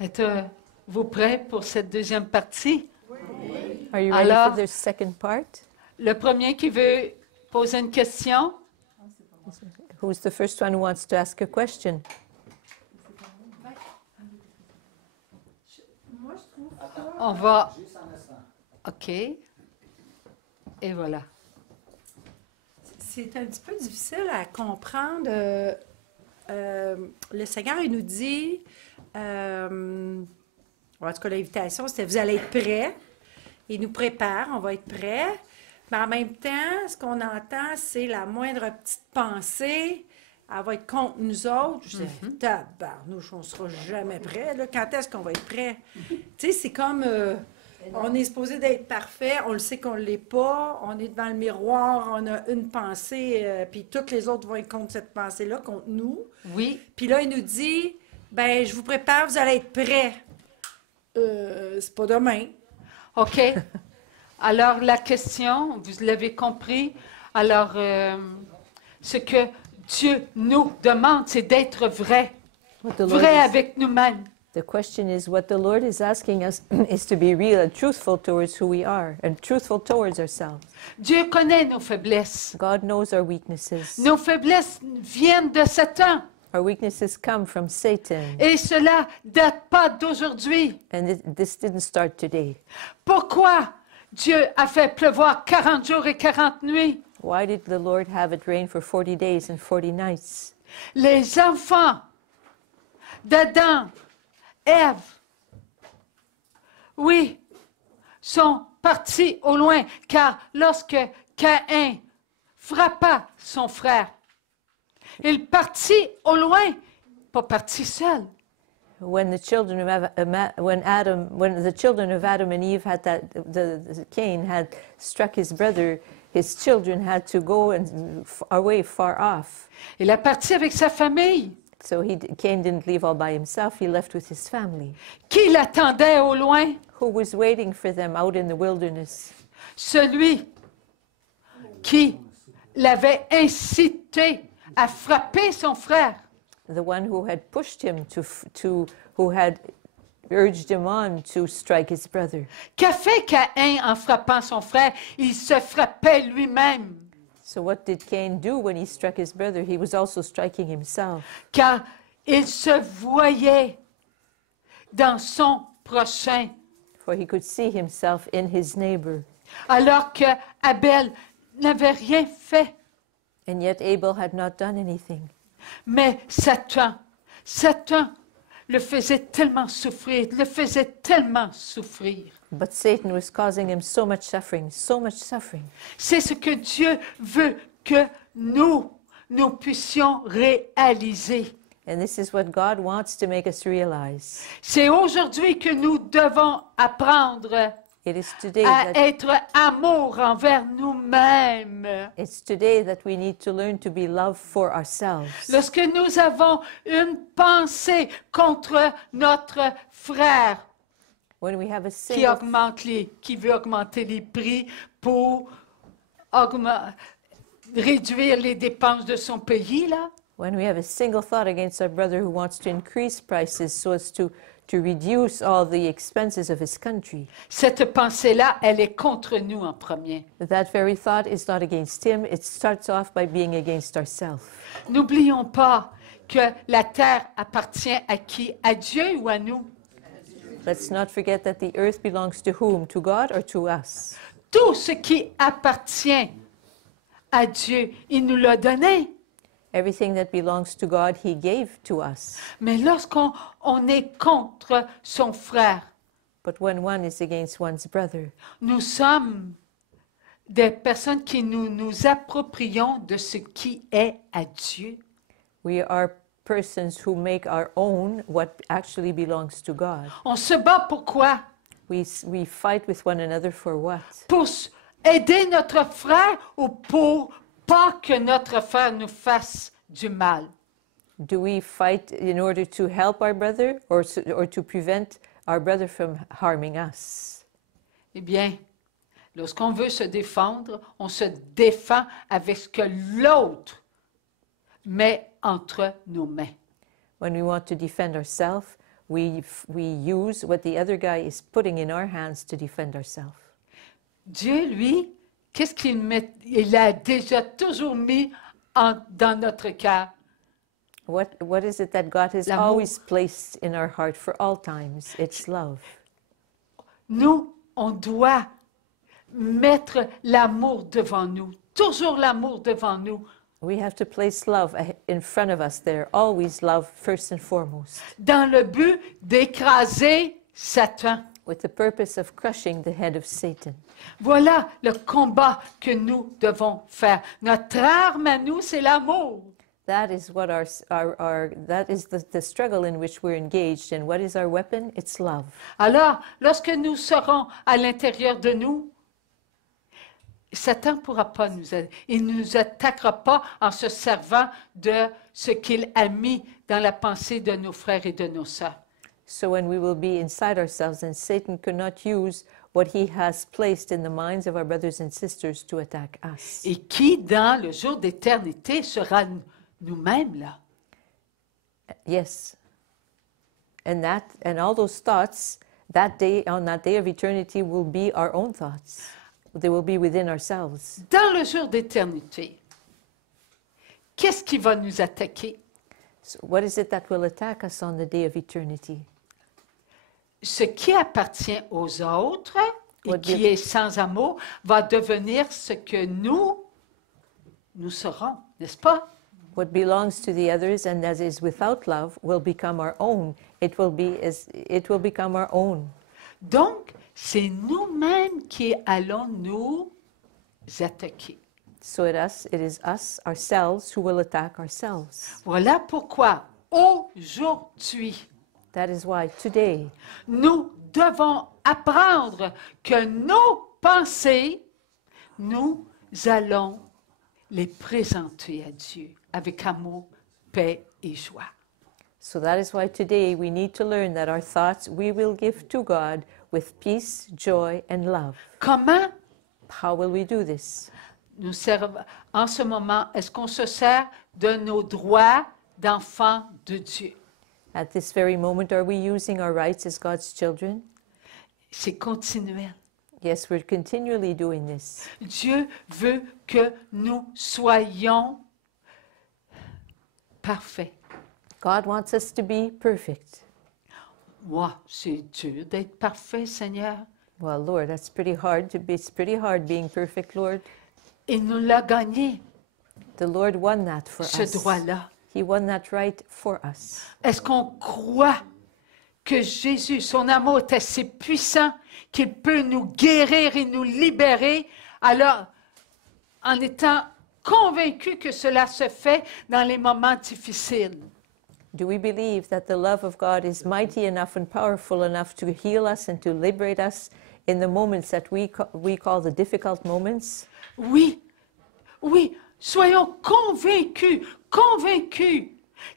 Êtes-vous prêts pour cette deuxième partie? Are you ready Alors, for the second part? le premier qui veut poser une question? Who's the first one who wants to ask a question? On va... OK. Et voilà. C'est un petit peu difficile à comprendre. Le Seigneur, il nous dit, en tout cas, l'invitation, c'était « Vous allez être prêts ». Il nous prépare, on va être prêts. Mais en même temps, ce qu'on entend, c'est la moindre petite pensée. Elle va être contre nous autres. Je dis, tabarnouche, on ne sera jamais prêts. Là. Quand est-ce qu'on va être prêts? Tu sais, c'est comme... on est supposé d'être parfait, on le sait qu'on ne l'est pas, on est devant le miroir, on a une pensée, puis toutes les autres vont être contre cette pensée-là, contre nous. Oui. Puis là, il nous dit, ben je vous prépare, vous allez être prêts. C'est pas demain. OK. Alors, la question, vous l'avez compris, alors, ce que Dieu nous demande, c'est d'être vrai. Vrai avec nous-mêmes. The question is, what the Lord is asking us is to be real and truthful towards who we are and truthful towards ourselves. Dieu connaît nos faiblesses. God knows our weaknesses. Nos faiblesses viennent de Satan. Our weaknesses come from Satan. Et cela ne date pas d'aujourd'hui. And this didn't start today. Pourquoi Dieu a fait pleuvoir 40 jours et 40 nuits? Why did the Lord have it rain for 40 days and 40 nights? Les enfants d'Adam, Ève, oui, sont partis au loin, car lorsque Caïn frappa son frère, il partit au loin, pas parti seul. When the children of when the children of Adam and Eve had Cain had struck his brother, his children had to go away far off. Il est parti avec sa famille. So Cain didn't leave all by himself. He left with his family. Qui l'attendait au loin? Who was waiting for them out in the wilderness? Celui qui l'avait incité à frapper son frère. The one who had pushed him who had urged him on to strike his brother. Qu'a fait Caïn en frappant son frère? Il se frappait lui-même. So what did Cain do when he struck his brother? He was also striking himself. Car il se voyait dans son prochain. For he could see himself in his neighbor. Alors que Abel n'avait rien fait. And yet Abel had not done anything. Mais Satan le faisait tellement souffrir, But Satan was causing him so much suffering, so much suffering. C'est ce que Dieu veut que nous puissions réaliser. And this is what God wants to make us realize. C'est aujourd'hui que nous devons apprendre It is today à that être amour envers nous-mêmes. it's today that we need to learn to be love for ourselves. Lorsque nous avons une pensée contre notre frère When we have a qui veut augmenter les prix pour réduire les dépenses de son pays, là. When we have a single thought against our brother who wants to increase prices so as to reduce all the expenses of his country. Cette pensée-là, elle est contre nous en premier. That very thought is not against him, it starts off by being against ourselves. N'oublions pas que la terre appartient à qui? À Dieu ou à nous? Let's not forget that the earth belongs to whom? To God or to us? Tout ce qui appartient à Dieu, il nous l'a donné. Everything that belongs to God, he gave to us. Mais lorsqu'on est contre son frère, But when one is against one's brother, nous sommes des personnes qui nous approprions de ce qui est à Dieu. we are persons who make our own what actually belongs to God. On se bat pourquoi? We fight with one another for what? Pour aider notre frère ou pour pas que notre frère nous fasse du mal? Do we fight in order to help our brother or to prevent our brother from harming us? Eh bien, lorsqu'on veut se défendre, on se défend avec ce que l'autre met entre nos mains. When we want to defend ourselves, we use what the other guy is putting in our hands to defend ourselves. Dieu, lui, qu'est-ce qu'il met? Il a déjà toujours mis dans notre cœur. What is it that God has L'amour. always placed in our heart for all times? It's love. Nous, on doit mettre l'amour devant nous, toujours l'amour devant nous, We have to place love in front of us there, always love first and foremost, dans le but d'écraser Satan. with the purpose of crushing the head of Satan. Voilà le combat que nous devons faire. Notre arme à nous, c'est l'amour. That is what that is the struggle in which we're engaged. And what is our weapon? It's love. Alors, lorsque nous serons à l'intérieur de nous, Satan ne pourra pas nous aider. Il ne nous attaquera pas en se servant de ce qu'il a mis dans la pensée de nos frères et de nos sœurs. So when we will be inside ourselves, and Satan cannot use what he has placed in the minds of our brothers and sisters to attack us. Et qui, dans le jour d'éternité, sera nous-mêmes là. Yes. And all those thoughts, that day, on that day of eternity, will be our own thoughts. They will be within ourselves. Dans le jour d'éternité, qu'est-ce qui va nous attaquer? So what is it that will attack us on the day of eternity? Ce qui appartient aux autres et What qui you- est sans amour va devenir ce que nous serons, n'est-ce pas? What belongs to the others and that is without love will become our own. It will become our own. Donc, c'est nous-mêmes qui allons nous attaquer. So it is us, ourselves, who will attack ourselves. Voilà pourquoi, aujourd'hui, That is why today nous devons apprendre que nos pensées, nous allons les présenter à Dieu avec amour, paix et joie. So that is why today we need to learn that our thoughts we will give to God with peace, joy, and love. Comment How will we do this? nous servons en ce moment? Est-ce qu'on se sert de nos droits d'enfants de Dieu? At this very moment, are we using our rights as God's children? C'est continuel. Yes, we're continually doing this. Dieu veut que nous soyons parfaits. God wants us to be perfect. Moi, c'est dur d'être parfait, Seigneur. Well, Lord, that's pretty hard to be. It's pretty hard being perfect, Lord. Il nous l'a gagné, The Lord won that for ce us. droit-là. He won that right for us. Est-ce qu'on croit que Jésus, son amour est assez puissant qu'il peut nous guérir et nous libérer? Alors, en étant convaincu que cela se fait dans les moments difficiles. Do we believe that the love of God is mighty enough and powerful enough to heal us and to liberate us in the moments that we call the difficult moments? Oui, oui, soyons convaincus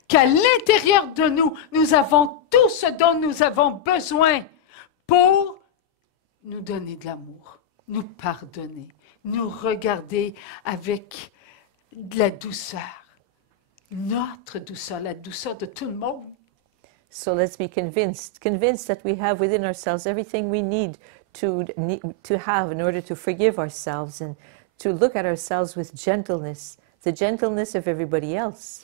qu'à l'intérieur de nous, nous avons tout ce dont nous avons besoin pour nous donner de l'amour, nous pardonner, nous regarder avec de la douceur, notre douceur, la douceur de tout le monde. So let's be convinced that we have within ourselves everything we need to have in order to forgive ourselves and to look at ourselves with gentleness, the gentleness of everybody else.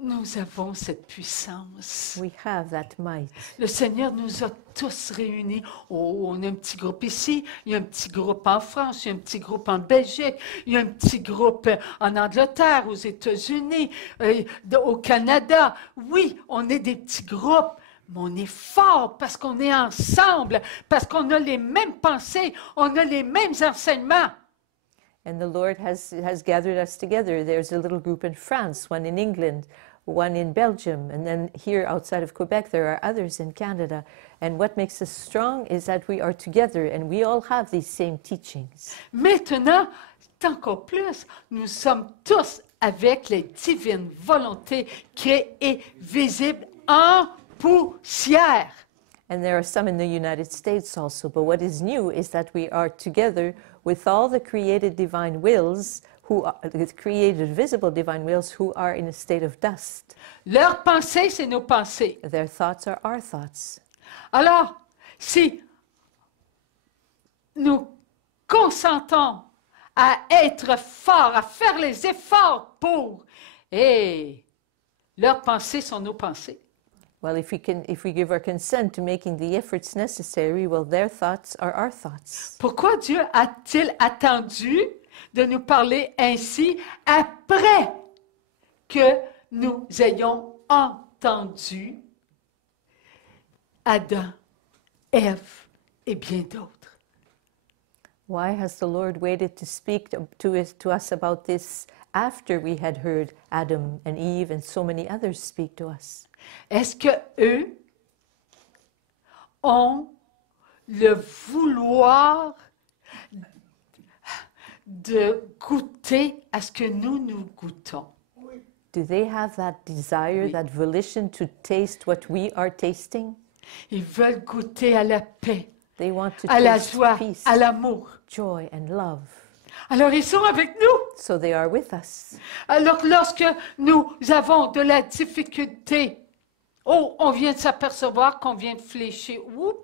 Nous avons cette puissance. We have that might. Le Seigneur nous a tous réunis. Oh, on a un petit groupe ici, il y a un petit groupe en France, il y a un petit groupe en Belgique, il y a un petit groupe en Angleterre, aux États-Unis, au Canada. Oui, on est des petits groupes, mais on est forts parce qu'on est ensemble, parce qu'on a les mêmes pensées, on a les mêmes enseignements. And the Lord has gathered us together. There's a little group in France, one in England, one in Belgium, and then here outside of Quebec there are others in Canada. And what makes us strong is that we are together and we all have these same teachings. Maintenant, encore plus, nous sommes tous avec les divines volontés qui est visible en poussière. And there are some in the United States also, but what is new is that we are together with all the created divine wills who are, the created visible divine wills who are in a state of dust. Leurs pensées, c'est nos pensées. Their thoughts are our thoughts. Alors, si nous consentons à être forts, à faire les efforts pour, et leurs pensées sont nos pensées. Well, if we give our consent to making the efforts necessary, well, their thoughts are our thoughts. Pourquoi Dieu a-t-il attendu de nous parler ainsi après que nous ayons entendu Adam, Ève et bien d'autres? Why has the Lord waited to speak to us about this after we had heard Adam and Eve and so many others speak to us? Est-ce que eux ont le vouloir de goûter à ce que nous goûtons? Do they have that desire, Oui. that volition to taste what we are tasting? Ils veulent goûter à la paix, They want to à la taste joie, peace, à l'amour. joy, and love. Alors ils sont avec nous. So they are with us. Alors lorsque nous avons de la difficulté, oh, on vient de s'apercevoir qu'on vient de fléchir. Oups,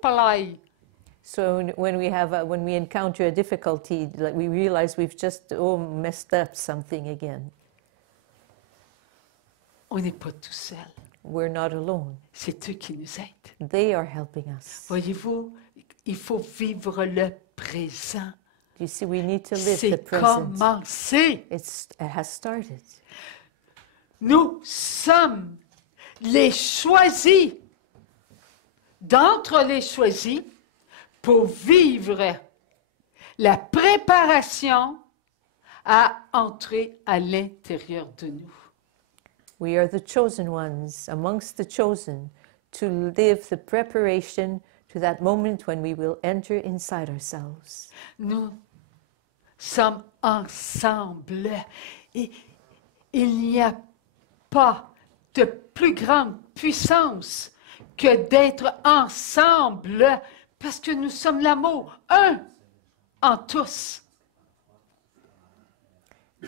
So when we encounter a difficulty, like we realize we've just messed up something again. on n'est pas tout seul. We're not alone. C'est eux qui nous aident. They are helping us. Voyez-vous, il faut vivre le présent. You see, we need to live the C'est present. commencé. It has started. Nous sommes les choisis, d'entre les choisis, pour vivre la préparation à entrer à l'intérieur de nous. We are the chosen ones amongst the chosen to live the preparation to that moment when we will enter inside ourselves. Nous sommes ensemble. Et il n'y a pas de plus grande puissance que d'être ensemble parce que nous sommes l'amour, un en tous.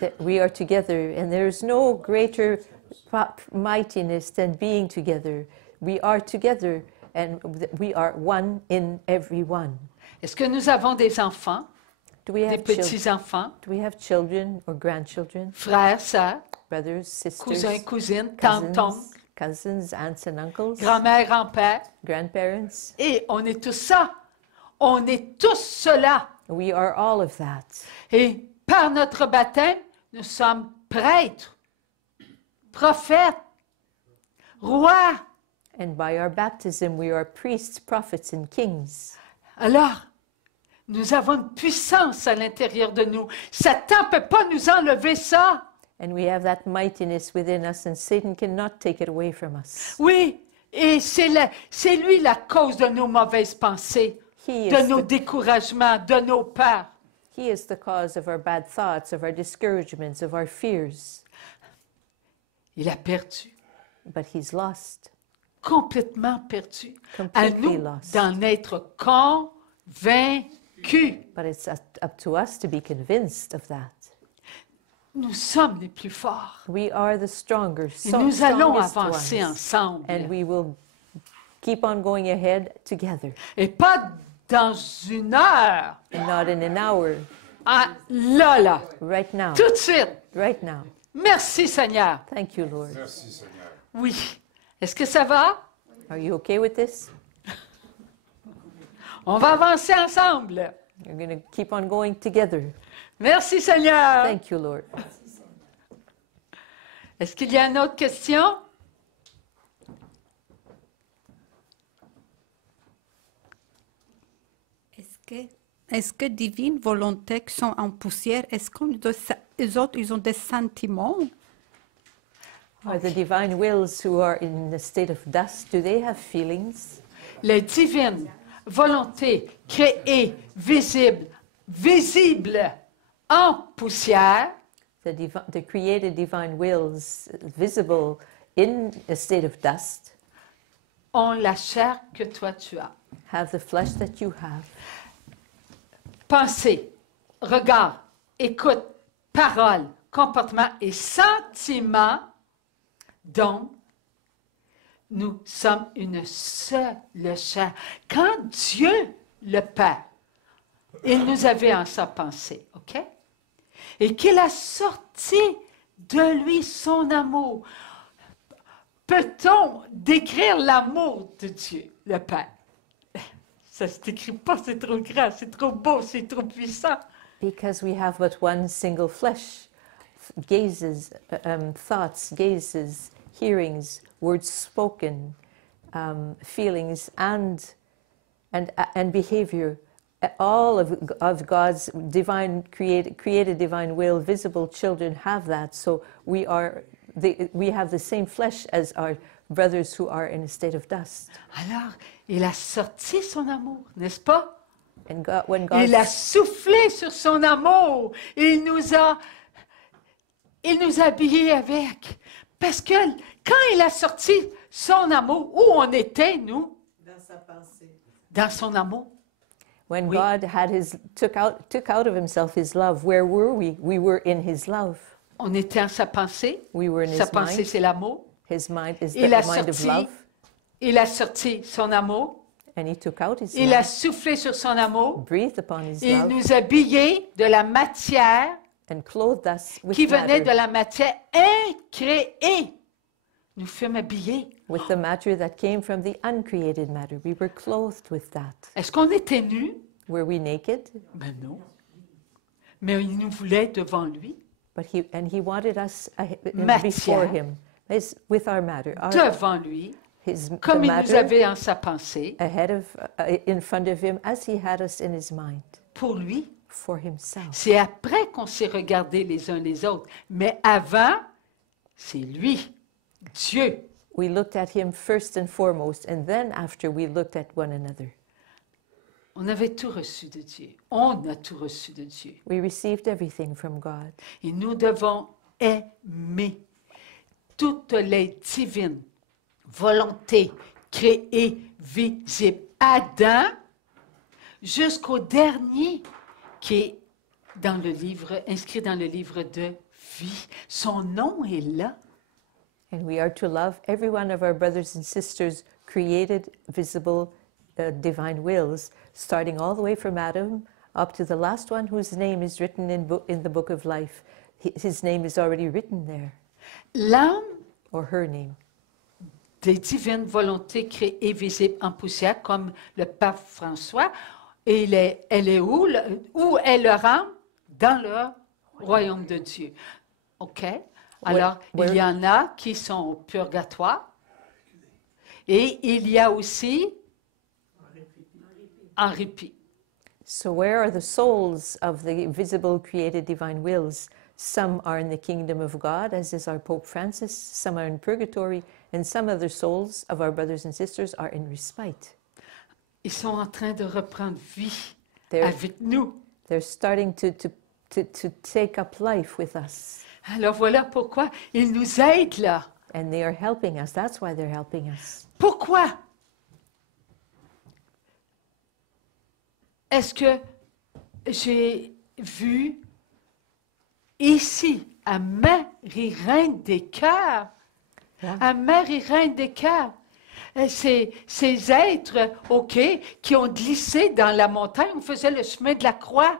That we are together, and there is no greater mightiness than being together. We are together, and we are one in every one. Est-ce que nous avons des enfants, Do we des have children? petits-enfants, Do we have children or grandchildren, frères, sœurs, brothers, sisters, cousins, cousines, tantes, oncles, cousins, aunts and uncles, grand-mère, grand-père? grandparents? Et on est tous ça. On est tous cela. We are all of that. Et par notre baptême, nous sommes prêtres, prophètes, rois. And by our baptism, we are priests, prophets, and kings. Alors, nous avons une puissance à l'intérieur de nous. Satan ne peut pas nous enlever ça. And we have that mightiness within us, and Satan cannot take it away from us. Oui, et c'est lui la cause de nos mauvaises pensées, He de is, nos the, découragements, de nos peurs. he is the cause of our bad thoughts, of our discouragements, of our fears. Il a perdu, But he's lost, complètement perdu. À completely nous lost. d'en être convaincus. But it's up to us to be convinced of that. Nous sommes les plus forts. We are the stronger, Et nous allons strongest avancer ones. ensemble. And we will keep on going ahead together, Et pas dans une heure. and not in an hour, Ah, là, right now, tout de suite. right now. Merci Seigneur. Thank you, Lord. Merci Seigneur. Oui. Est-ce que ça va? Are you okay with this? On va avancer ensemble. You're going to keep on going together. Merci Seigneur. Thank you, Lord. Est-ce qu'il y a une autre question? Est-ce que divine volonté qui sont en poussière, est-ce que les autres, ils ont des sentiments? Are the divine wills who are in a state of dust, do they have feelings? Les divines volontés créées, visibles en poussière, The created divine wills visible in a state of dust ont la chair que toi tu as. have the flesh that you have. Pensée, regard, écoute, paroles, comportements et sentiments dont nous sommes une seule chair. Quand Dieu, le Père, il nous avait en sa pensée, OK? Et qu'il a sorti de lui son amour. Peut-on décrire l'amour de Dieu, le Père? Ça ne s'écrit pas, c'est trop grand, c'est trop beau, c'est trop puissant. Because we have but one single flesh, gazes, thoughts, gazes, hearings, words spoken, feelings, and behavior. All of God's divine created divine will, visible children have that. So we have the same flesh as our brothers who are in a state of dust. Alors, il a sorti son amour, n'est-ce pas? And God, Il a soufflé sur son amour. Il nous a habillés avec. Parce que quand il a sorti son amour, où on était, nous? Dans sa pensée. Dans son amour. when Oui. God had took out of himself his love, where were we? We were in his love. On était en sa pensée. We were in Sa his pensée, mind. c'est l'amour. His mind is the Il a mind of sorti, love. il a sorti son amour. And he took out his Il a love, soufflé sur son amour. breathed upon his Il love, nous a habillés de la matière and clothed us with qui venait de matter, la matière incréée. Nous fûmes habillés. with the matter that came from the uncreated matter. We were clothed with that. Est-ce qu'on était nus? Were we naked? Ben non. Mais il nous voulait devant lui, But he wanted us Matière. before him, with our matter, devant lui, the comme il nous matter avait en sa pensée, ahead of, in front of him, as he had us in his mind, pour lui. for himself. C'est après qu'on s'est regardés les uns les autres. Mais avant, c'est lui, Dieu. We looked at him first and foremost, and then after we looked at one another. On avait tout reçu de Dieu. On a tout reçu de Dieu. We received everything from God. Et nous devons aimer toutes les divines volontés créées, visibles. Adam, jusqu'au dernier qui est dans le livre, inscrit dans le livre de vie. Son nom est là. And we are to love every one of our brothers and sisters, created, visible, divine wills, starting all the way from Adam up to the last one whose name is written in the book of life. His name is already written there, L'âme or her name. des divines volontés créées, visibles en poussière, comme le pape François. Et elle est où? Où est leur âme? Dans le royaume de Dieu. OK? Alors, il y en a qui sont au purgatoire. Et il y a aussi en répit. So where are the souls of the visible, created, divine wills? Some are in the kingdom of God, as is our Pope Francis. Some are in purgatory, and some other souls of our brothers and sisters are in respite. Ils sont en train de reprendre vie They're, avec nous. they're starting to take up life with us. Alors voilà pourquoi ils nous aident là. And they are helping us. That's why they're helping us. Pourquoi? Est-ce que j'ai vu ici, à Marie Reine des Cœurs, à Marie Reine des Cœurs, ces êtres, OK, qui ont glissé dans la montagne, on faisait le chemin de la croix,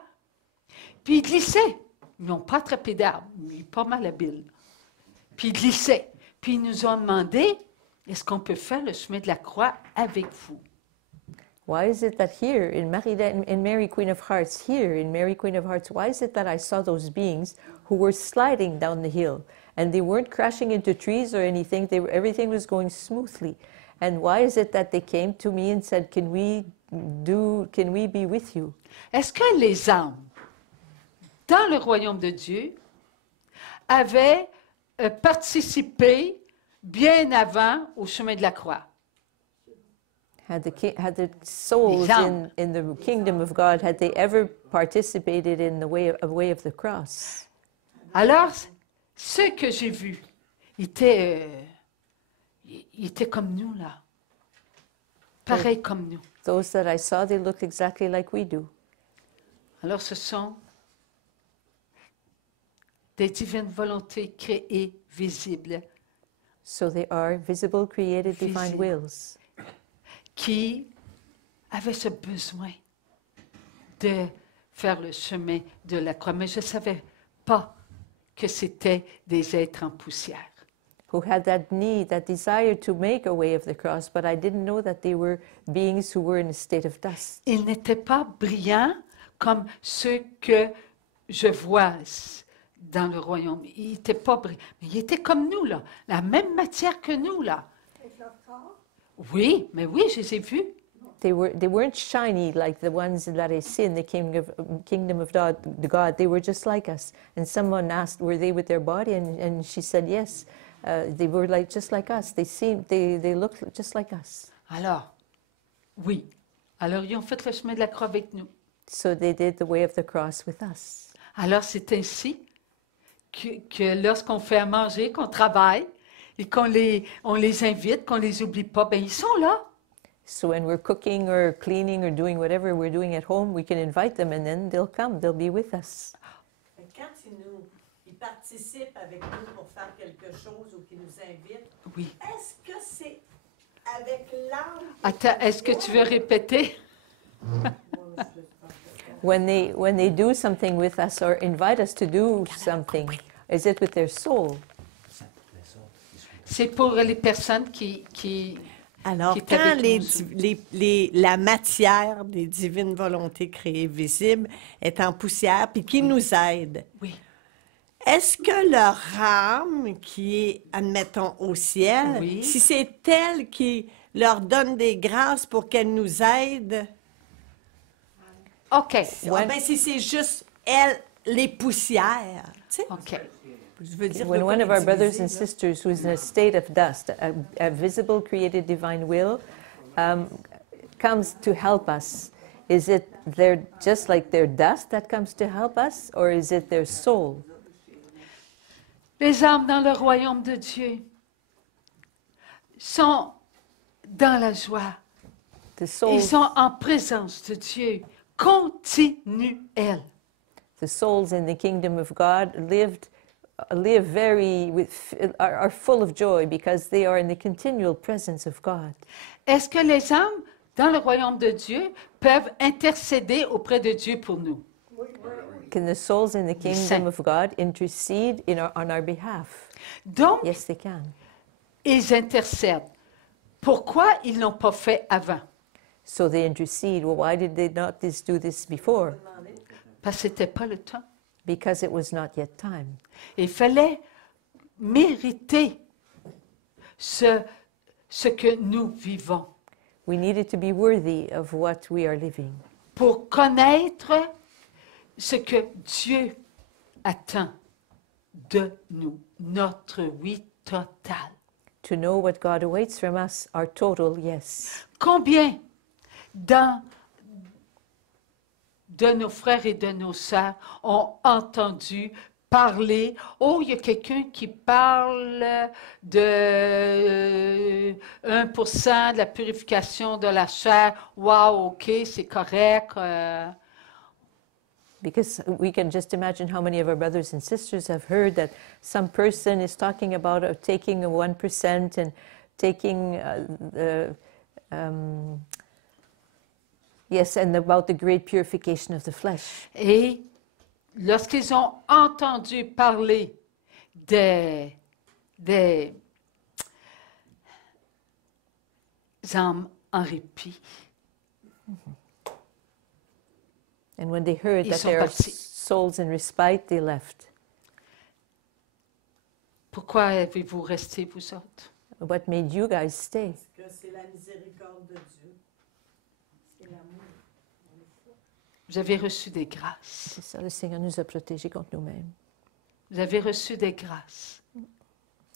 puis ils glissaient. Ils n'ont pas attrapé d'arbre, mais pas mal habiles. Puis ils glissaient. Puis ils nous ont demandé, est-ce qu'on peut faire le chemin de la croix avec vous? Why is it that here in Mary Queen of Hearts, why is it that I saw those beings who were sliding down the hill and they weren't crashing into trees or anything, everything was going smoothly. And why is it that they came to me and said, can we be with you? Est-ce que les âmes, dans le royaume de Dieu, avaient participé bien avant au chemin de la croix? Had the souls in the kingdom of God, had they ever participated in the way of the cross? Alors, ceux que j'ai vus, ils étaient comme nous, là. Pareil comme nous. Those that I saw, they looked exactly like we do. Alors, ce sont des divines volontés créées, visibles, So they are visible, created, divine Visible. wills qui avaient ce besoin de faire le chemin de la croix. Mais je ne savais pas que c'était des êtres en poussière. who had that need, that desire to make a way of the cross, but I didn't know that they were beings who were in a state of dust. Ils n'étaient pas brillants comme ceux que je vois dans le royaume. Ils n'étaient pas brillants, mais ils étaient comme nous, là, la même matière que nous, là. Oui, mais oui, je les ai vus. They weren't shiny like the ones that I see in the kingdom of God. They were just like us. And someone asked, were they with their body? And she said, yes. They were just like us. They looked just like us. Alors, oui. Alors, ils ont fait le chemin de la croix avec nous. So they did the way of the cross with us. Alors, c'est ainsi que lorsqu'on fait à manger, qu'on travaille, et on les invite, qu'on les oublie pas, ben ils sont là. So when we're cooking or cleaning or doing whatever we're doing at home, we can invite them and then they'll come. They'll be with us. Quand ils participent avec nous pour faire quelque chose ou qu'ils nous invitent, Oui. est-ce que c'est avec l'âme? Attends, est-ce que tu veux répéter? When they do something with us or invite us to do something, is it with their soul? C'est pour les personnes qui Alors, qui est quand avec nous. la matière des divines volontés créées visibles est en poussière puis qui nous aide, Oui. est-ce que leur âme qui est, admettons, au ciel, Oui. si c'est elle qui leur donne des grâces pour qu'elle nous aide, OK. ben si c'est juste elle, les poussières, tu sais, OK. je veux dire When de one quoi of our les brothers diviser, and là. sisters who's in a state of dust, a visible created divine will, comes to help us, is it just like their dust that comes to help us, or is it their soul? Les âmes dans le royaume de Dieu sont dans la joie. The souls, Ils sont en présence de Dieu continuelle. the souls in the kingdom of God are full of joy because they are in the continual presence of God. Est-ce que les âmes dans le royaume de Dieu peuvent intercéder auprès de Dieu pour nous? Can the souls in the kingdom saints. of God intercede on our behalf? Donc, Yes, they can. ils intercèdent. Pourquoi ils ne l'ont pas fait avant? So they intercede. Well, why did they not do this before? Parce que ce n'était pas le temps. Because it was not yet time. Il fallait mériter ce que nous vivons We needed to be worthy of what we are living pour connaître ce que Dieu attend de nous, notre oui total. to know what God awaits from us, our total yes. Combien de nos frères et de nos sœurs ont entendu parler, oh, il y a quelqu'un qui parle de 1% de la purification de la chair. Wow, OK, c'est correct. Because we can just imagine how many of our brothers and sisters have heard that some person is talking about taking a 1% and taking yes, and about the great purification of the flesh. Et lorsqu'ils ont entendu parler des âmes en répit, And when they heard Ils that sont there are partis. souls in respite, they left. pourquoi avez-vous resté, vous autres? What made you guys stay? Que c'est la miséricorde de Dieu. C'est l'amour. Vous avez reçu des grâces. C'est ça, le Seigneur nous a protégés contre nous-mêmes. Vous avez reçu des grâces.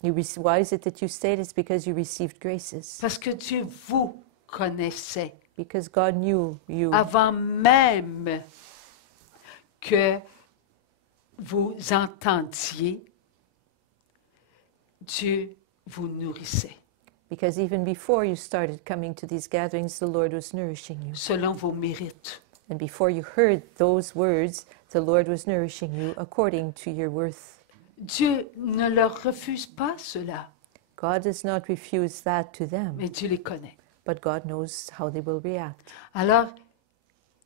Why is it that you stayed? It's because you received graces. Parce que Dieu vous connaissait Because God knew you avant même que vous entendiez. Dieu vous nourrissait because even before you started coming to these gatherings, the Lord was nourishing you. selon vos mérites. And before you heard those words, the Lord was nourishing you according to your worth. Dieu ne leur refuse pas cela, God does not refuse that to them, mais Dieu les connaît. but God knows how they will react. Alors,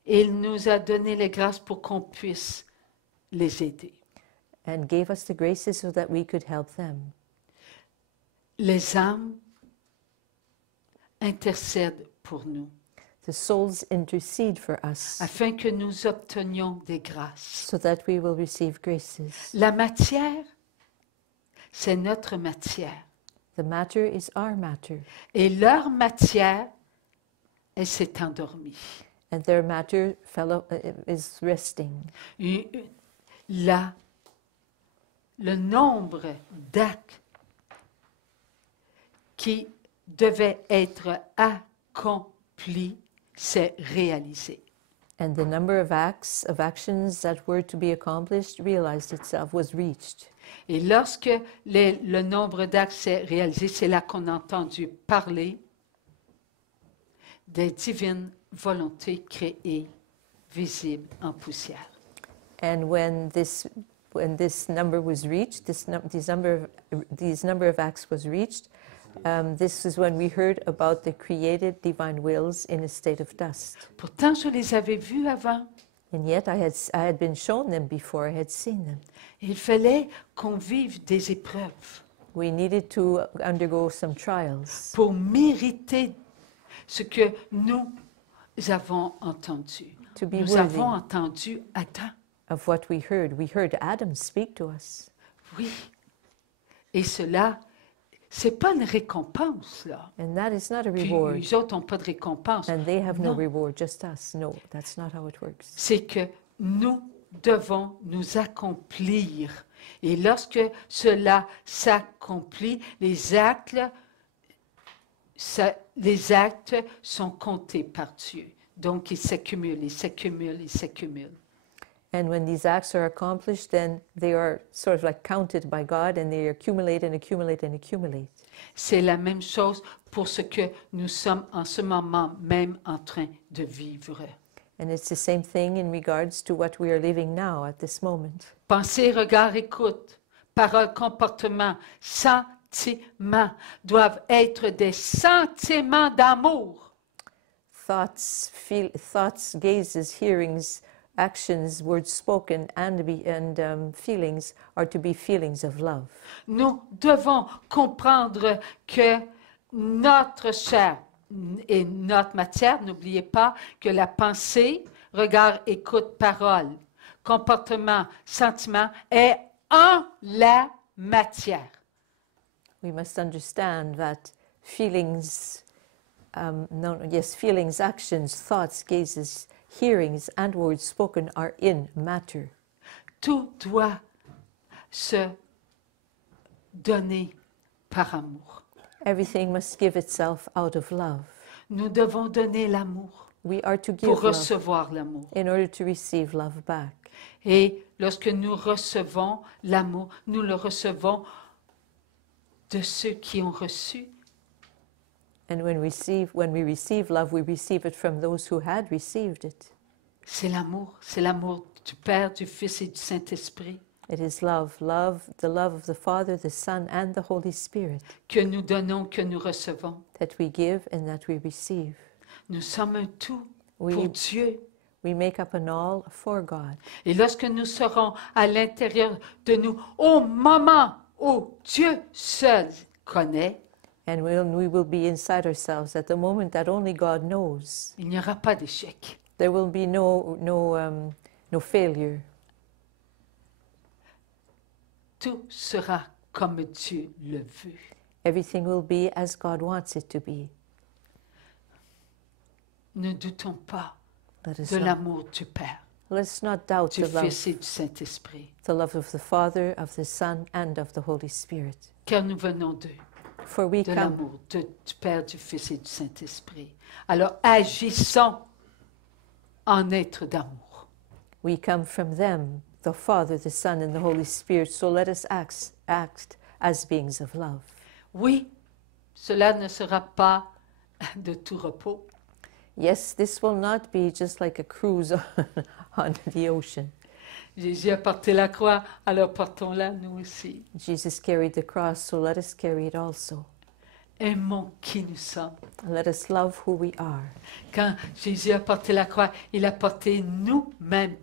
il nous a donné les grâces pour qu'on puisse les aider. And gave us the graces so that we could help them. Les âmes intercèdent pour nous, The souls intercede for us afin que nous obtenions des grâces. so that we will receive graces. La matière, c'est notre matière. The matter is our matter, Et leur matière, elle s'est endormie. and their matter is resting. Là, le nombre d'actes qui devaient être accomplis s'est réalisé. And the number of actions that were to be accomplished realized itself, was reached. Et lorsque le nombre d'actes s'est réalisé, c'est là qu'on a entendu parler des divines volontés créées, visibles en poussière. And when this number was reached, these number of acts was reached, this is when we heard about the created divine wills in a state of dust. Pourtant, je les avais vus avant. And yet I had been shown them before, I had seen them. Il fallait qu'on vive des épreuves We needed to undergo some trials pour mériter ce que nous avons entendu. to be Nous worthy avons entendu Adam, of what we heard. We heard Adam speak to us. oui. Et cela, c'est pas une récompense, là. And that is not a Puis reward. les autres n'ont pas de récompense. And they have no Non. reward, just us. No, that's not how it works. C'est que nous devons nous accomplir. Et lorsque cela s'accomplit, les actes sont comptés par Dieu. Donc, ils s'accumulent, ils s'accumulent, ils s'accumulent. And when these acts are accomplished, then they are sort of like counted by God, and they accumulate and accumulate and accumulate. C'est la même chose pour ce que nous sommes en ce moment même en train de vivre. And it's the same thing in regards to what we are living now at this moment. Pensée, regard, écoute, parole, comportement, sentiments doivent être des sentiments d'amour. Thoughts, gazes, hearings, actions, words spoken, and feelings are to be feelings of love. Nous devons comprendre que notre chair et notre matière, n'oubliez pas que la pensée, regard, écoute, parole, comportement, sentiment est en la matière. We must understand that feelings, feelings, actions, thoughts, gazes, hearings, and words spoken are in matter. Tout doit se donner par amour. Everything must give itself out of love. Nous devons donner l'amour We are to give pour love recevoir l'amour. in order to receive love back. Et lorsque nous recevons l'amour, nous le recevons de ceux qui ont reçu. And when we receive love, we receive it from those who had received it. C'est l'amour du Père, du Fils et du Saint-Esprit It is love, the love of the Father, the Son, and the Holy Spirit que nous donnons, que nous recevons. that we give and that we receive. Nous sommes un tout Oui. pour Dieu. We make up an all for God. Et lorsque nous serons à l'intérieur de nous, au moment où Dieu seul connaît, And we will be inside ourselves at the moment that only God knows. il n'y aura pas d'échec. There will be no failure. Tout sera comme Dieu le veut. Everything will be as God wants it to be. Ne doutons pas Let us de not, l'amour du Père, let's not doubt du the love, Fils et du Saint-Esprit, the love of the Father, of the Son, and of the Holy Spirit. car nous venons d'eux. For we De come, l'amour du Père, du Fils et du Saint-Esprit. Alors agissons en être d'amour. we come from them, the Father, the Son, and the Holy Spirit. So let us act as beings of love. Oui, cela ne sera pas de tout repos. Yes, this will not be just like a cruise on the ocean. Jésus a porté la croix, alors portons-la nous aussi. Jesus carried the cross, so let us carry it also. Aimons qui nous sommes. Let us love who we are. Quand Jésus a porté la croix, il a porté nous-mêmes.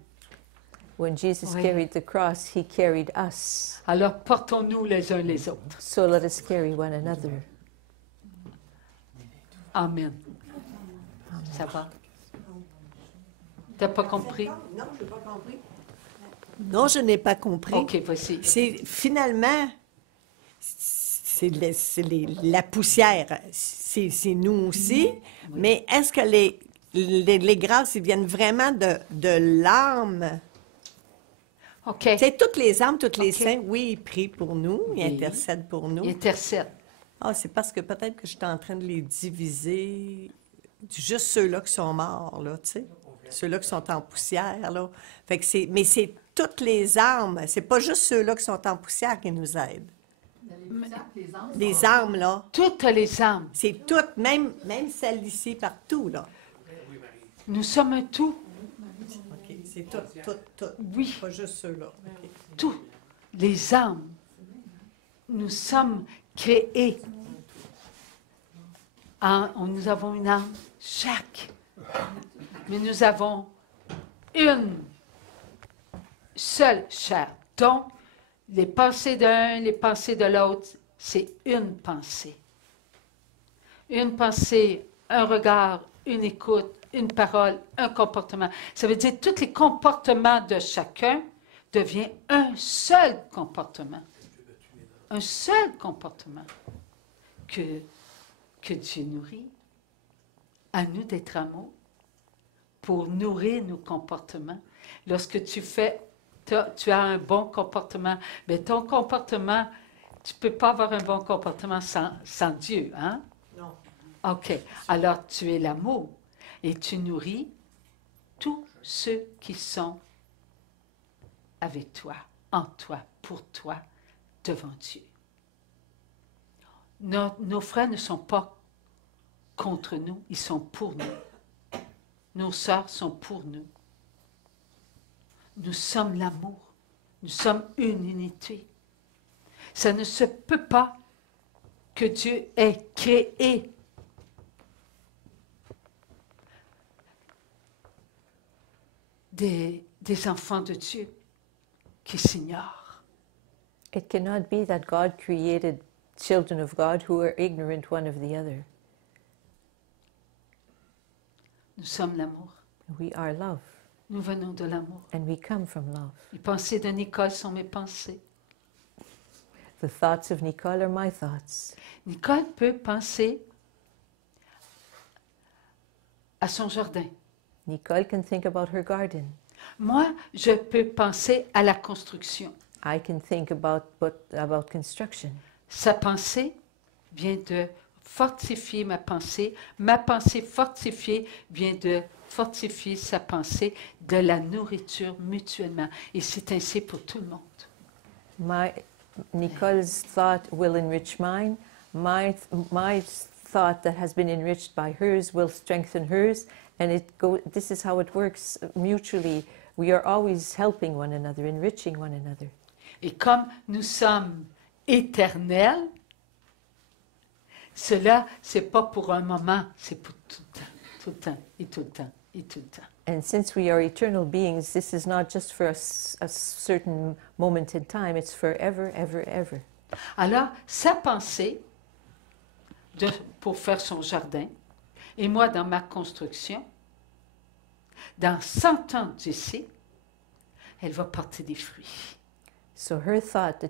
When Jesus Oui. carried the cross, he carried us. Alors portons-nous les uns les autres. So let us carry one another. Amen. Ça va? T'as pas compris? Non, je n'ai pas compris. Non, je n'ai pas compris. OK, voici. C'est finalement, la poussière, c'est nous aussi, mais est-ce que les grâces, ils viennent vraiment de l'âme? OK. C'est toutes les âmes, tous les OK. saints, oui, ils prient pour nous, ils Oui. intercèdent pour nous. Il intercède. Ah, c'est parce que peut-être que je suis en train de les diviser, juste ceux-là qui sont morts, là, tu sais, ceux-là qui sont en poussière, là. Fait que mais c'est toutes les âmes, c'est pas juste ceux-là qui sont en poussière qui nous aident. Les âmes, là, Toutes les âmes. c'est toutes, même celles ici, partout, là. Nous sommes un tout. OK, c'est tout. Oui. Pas juste ceux-là. OK. Tous les âmes. Nous sommes créés. Nous avons une âme, chaque. Mais nous avons une seule chair. Donc, les pensées d'un, les pensées de l'autre, c'est une pensée. Une pensée, un regard, une écoute, une parole, un comportement. Ça veut dire que tous les comportements de chacun deviennent un seul comportement. Un seul comportement que Dieu nourrit. À nous d'être amour pour nourrir nos comportements. Lorsque tu as un bon comportement, mais ton comportement, tu ne peux pas avoir un bon comportement sans Dieu, hein? Non. OK. Alors, tu es l'amour et tu nourris tous ceux qui sont avec toi, en toi, pour toi, devant Dieu. Nos frères ne sont pas contre nous, ils sont pour nous. Nos sœurs sont pour nous. Nous sommes l'amour. Nous sommes une unité. Ça ne se peut pas que Dieu ait créé des enfants de Dieu qui s'ignorent. It cannot be that God created children of God who are ignorant one of the other. Nous sommes l'amour. We are love, Nous venons de l'amour. and we come from love. Les pensées de Nicole sont mes pensées. The thoughts of Nicole are my thoughts. Nicole peut penser à son jardin. Nicole can think about her garden. Moi, je peux penser à la construction. I can think about construction. Sa pensée vient de fortifier ma pensée. Ma pensée fortifiée vient de fortifier sa pensée, de la nourriture mutuellement. Et c'est ainsi pour tout le monde. Nicole's thought will enrich mine. My thought that has been enriched by hers will strengthen hers. And this is how it works mutually. We are always helping one another, enriching one another. Et comme nous sommes éternels, cela, c'est pas pour un moment, c'est pour tout le temps, et tout le temps, et tout le temps. And since we are eternal beings, this is not just for a certain moment in time, it's forever, ever, ever. Alors, sa pensée pour faire son jardin, et moi dans ma construction, dans 100 ans d'ici, elle va porter des fruits. So her thought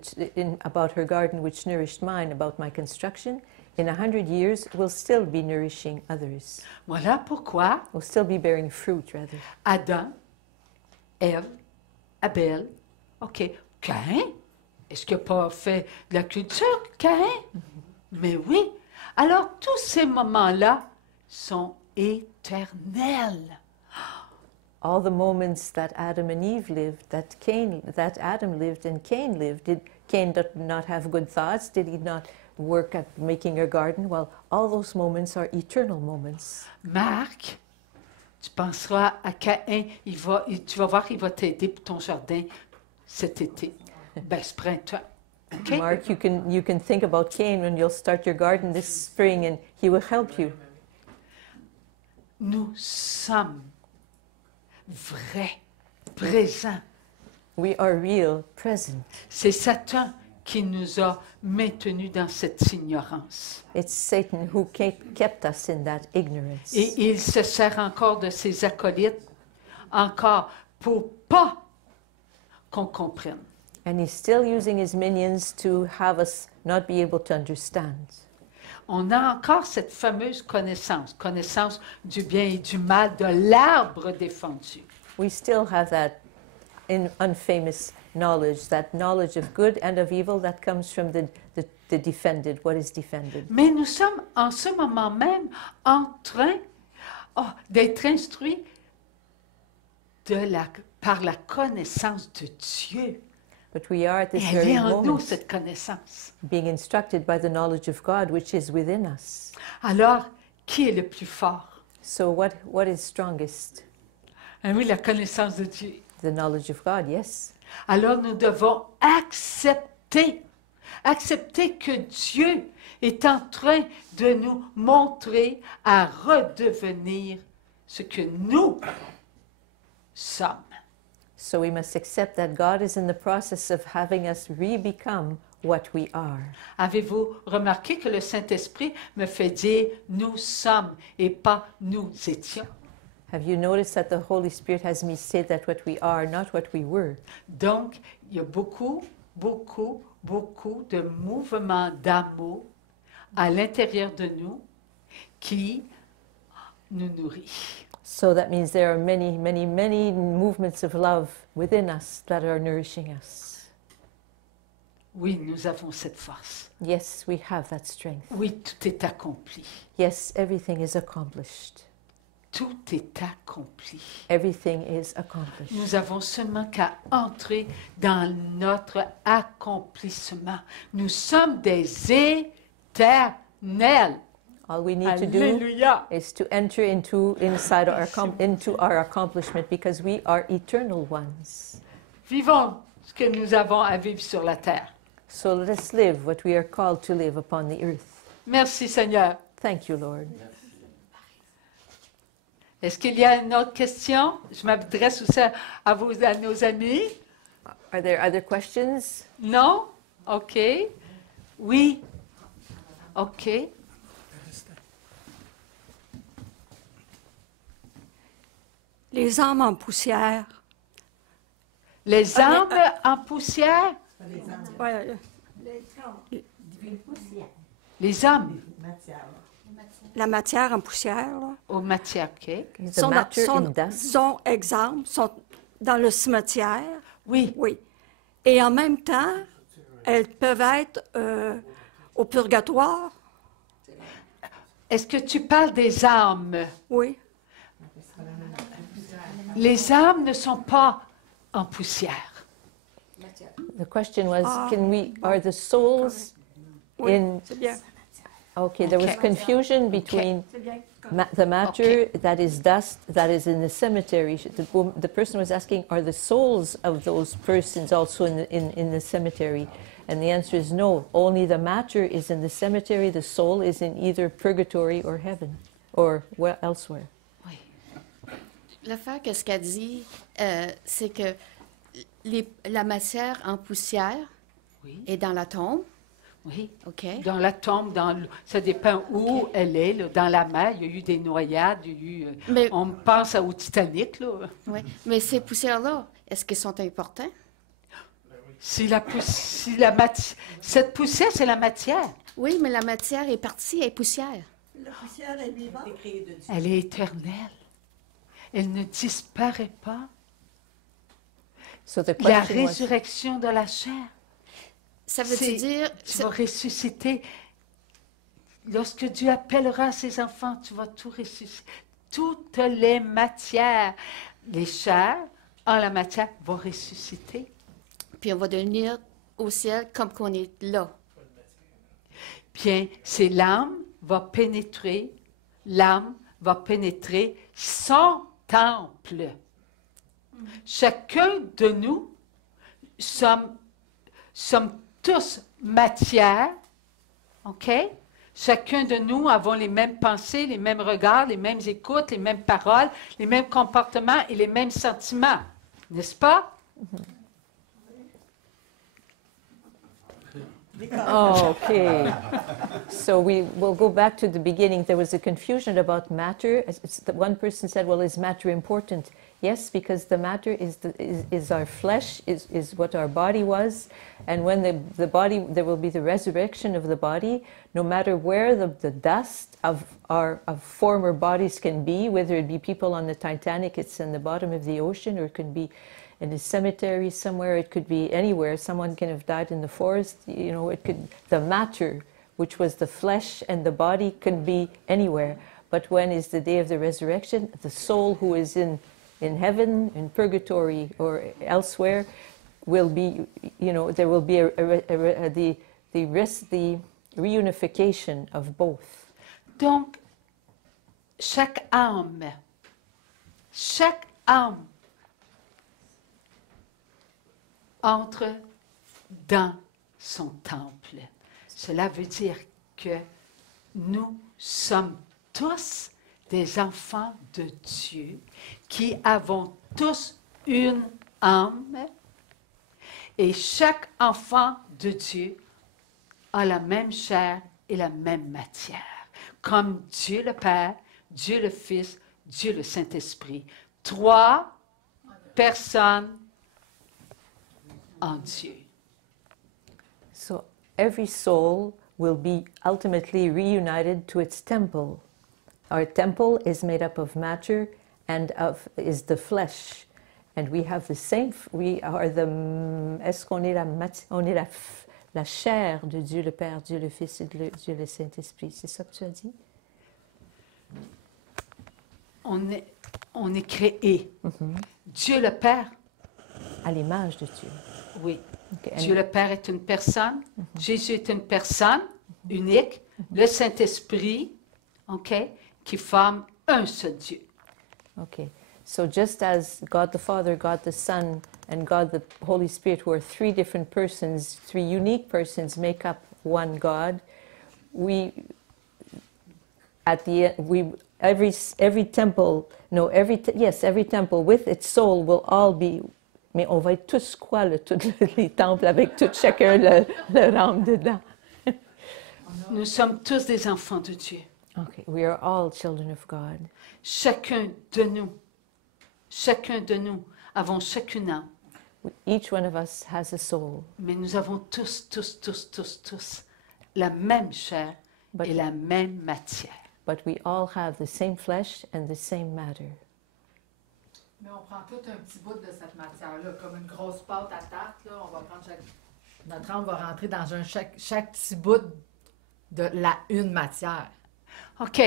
about her garden, which nourished mine, about my construction, in 100 years will still be nourishing others. Voilà pourquoi Will still be bearing fruit, rather. Adam, Ève, Abel, OK, Caïn, est-ce qu'il n'a pas fait de la culture, Caïn? Mais oui. Alors, tous ces moments-là sont éternels. All the moments that Adam and Eve lived, that Adam lived and Cain lived, did Cain not have good thoughts? Did he not work at making a garden? Well, all those moments are eternal moments. Marc, Tu penseras à Caïn, tu vas voir qu'il va t'aider pour ton jardin cet été. Ben, ce printemps. OK? Mark, you can think about Cain when you'll start your garden this spring, and he will help you. Nous sommes vrais, présents. We are real, present. C'est Satan qui nous a maintenus dans cette ignorance. It's Satan who kept us in that ignorance. Et il se sert encore de ses acolytes, encore, pour pas qu'on comprenne. And he's still using his minions to have us not be able to understand. On a encore cette fameuse connaissance du bien et du mal, de l'arbre défendu. We still have that unfamous knowledge, that knowledge of good and of evil that comes from the defended, what is defended. Mais nous sommes en ce moment même en train d'être instruits par la connaissance de Dieu. But we are at Et this elle very est en nous, moment cette connaissance. being instructed by the knowledge of God which is within us. Alors, qui est le plus fort? So what is strongest? Ah oui, la connaissance de Dieu. The knowledge of God, yes. Alors, nous devons accepter que Dieu est en train de nous montrer à redevenir ce que nous sommes. So we must accept that God is in the process of having us re-become what we are. Avez-vous remarqué que le Saint-Esprit me fait dire « nous sommes » et pas « nous étions ». Have you noticed that the Holy Spirit has me say that what we are, not what we were? Donc, il y a beaucoup de mouvements d'amour à l'intérieur de nous qui nous nourrit. So that means there are many, many, many movements of love within us that are nourishing us. Oui, nous avons cette force. Yes, we have that strength. Oui, tout est accompli. Yes, everything is accomplished. Tout est accompli. Everything is accomplished. Nous avons seulement qu'à entrer dans notre accomplissement. Nous sommes des éternels. All we need to do Alléluia. is to enter into our accomplishment because we are eternal ones. Vivons ce que nous avons à vivre sur la terre. So let us live what we are called to live upon the earth. Merci Seigneur. Thank you, Lord. Est-ce qu'il y a une autre question? Je m'adresse aussi à nos amis. Are there other questions? Non? OK. Oui. OK. Les âmes en poussière. Les âmes en poussière? Ouais, Les âmes la matière en poussière, là. aux matières, OK. The matter in dust. Disons, exemple, sont dans le cimetière. Oui. Oui. Et en même temps, elles peuvent être au purgatoire. Est-ce que tu parles des âmes? Oui. Les âmes ne sont pas en poussière. The question was, are the souls Oui, in... c'est bien. Okay, there was Okay. confusion between C'est bien. the matter that is dust that is in the cemetery. The person was asking, are the souls of those persons also in the cemetery? And the answer is no. Only the matter is in the cemetery. The soul is in either purgatory or heaven or elsewhere. Oui. L'affaire que ce qu'elle dit, c'est que la matière en poussière Oui. est dans la tombe, Oui. OK? Dans la tombe, ça dépend où elle est. Là. Dans la mer, il y a eu des noyades. Il y a eu, Mais- on pense au Titanic. Là. Oui. Mais ces poussières-là, est-ce qu'elles sont importantes? Cette poussière, c'est la matière. Oui, mais la matière est partie, elle est poussière. Elle est éternelle. Elle ne disparaît pas. So the La question was, résurrection de la chair. Ça veut C'est- dire... Tu vas ressusciter. Lorsque Dieu appellera ses enfants, tu vas tout ressusciter. Toutes les matières, les chairs en la matière vont ressusciter. Puis on va devenir au ciel comme qu'on est là. Bien, l'âme va pénétrer son temple. Chacun de nous sommes tous matière, OK? Chacun de nous avons les mêmes pensées, les mêmes regards, les mêmes écoutes, les mêmes paroles, les mêmes comportements et les mêmes sentiments. N'est-ce pas? Oh, okay. So we will go back to the beginning. There was a confusion about matter. One person said, well, is matter important? Yes, because the matter is our flesh, is what our body was. And when the body, there will be the resurrection of the body, no matter where the dust of former bodies can be, whether it be people on the Titanic, it's in the bottom of the ocean, or it could be in a cemetery somewhere, it could be anywhere. Someone can have died in the forest, you know, it could, the matter, which was the flesh and the body, can be anywhere. But when is the day of the resurrection, the soul who is in heaven, in purgatory, or elsewhere, will be, you know, there will be the reunification of both. Donc, chaque âme entre dans son temple. Cela veut dire que nous sommes tous des enfants de Dieu qui avons tous une âme, et chaque enfant de Dieu a la même chair et la même matière, comme Dieu le Père, Dieu le Fils, Dieu le Saint-Esprit. 3 personnes en Dieu. So every soul will be ultimately reunited to its temple. Our temple is made up of matter and is the flesh. And we have the same, we are the, est-ce qu'on est la chair de Dieu le Père, Dieu le Fils et Dieu le Saint-Esprit. C'est ça que tu as dit? On est créé. Dieu le Père. À l'image de Dieu. Oui. Okay. Dieu le Père est une personne. Jésus est une personne unique. Le Saint-Esprit, OK, qui forme un seul Dieu. Okay. So just as God the Father, God the Son, and God the Holy Spirit, who are 3 different persons, 3 unique persons, make up one God, every temple, every temple with its soul will all be. Mais on va être tous quoi, tous les temples avec tout chacun le âme dedans. Nous sommes tous des enfants de Dieu. Okay, we are all children of God. Chacun de nous avons chacune âme. Each one of us has a soul. Mais nous avons tous la même chair et la même matière. But we all have the same flesh and the same matter. Mais on prend tout un petit bout de cette matière-là, comme une grosse pâte à tarte. Là, on va prendre notre âme va rentrer dans chaque petit bout de une matière. OK.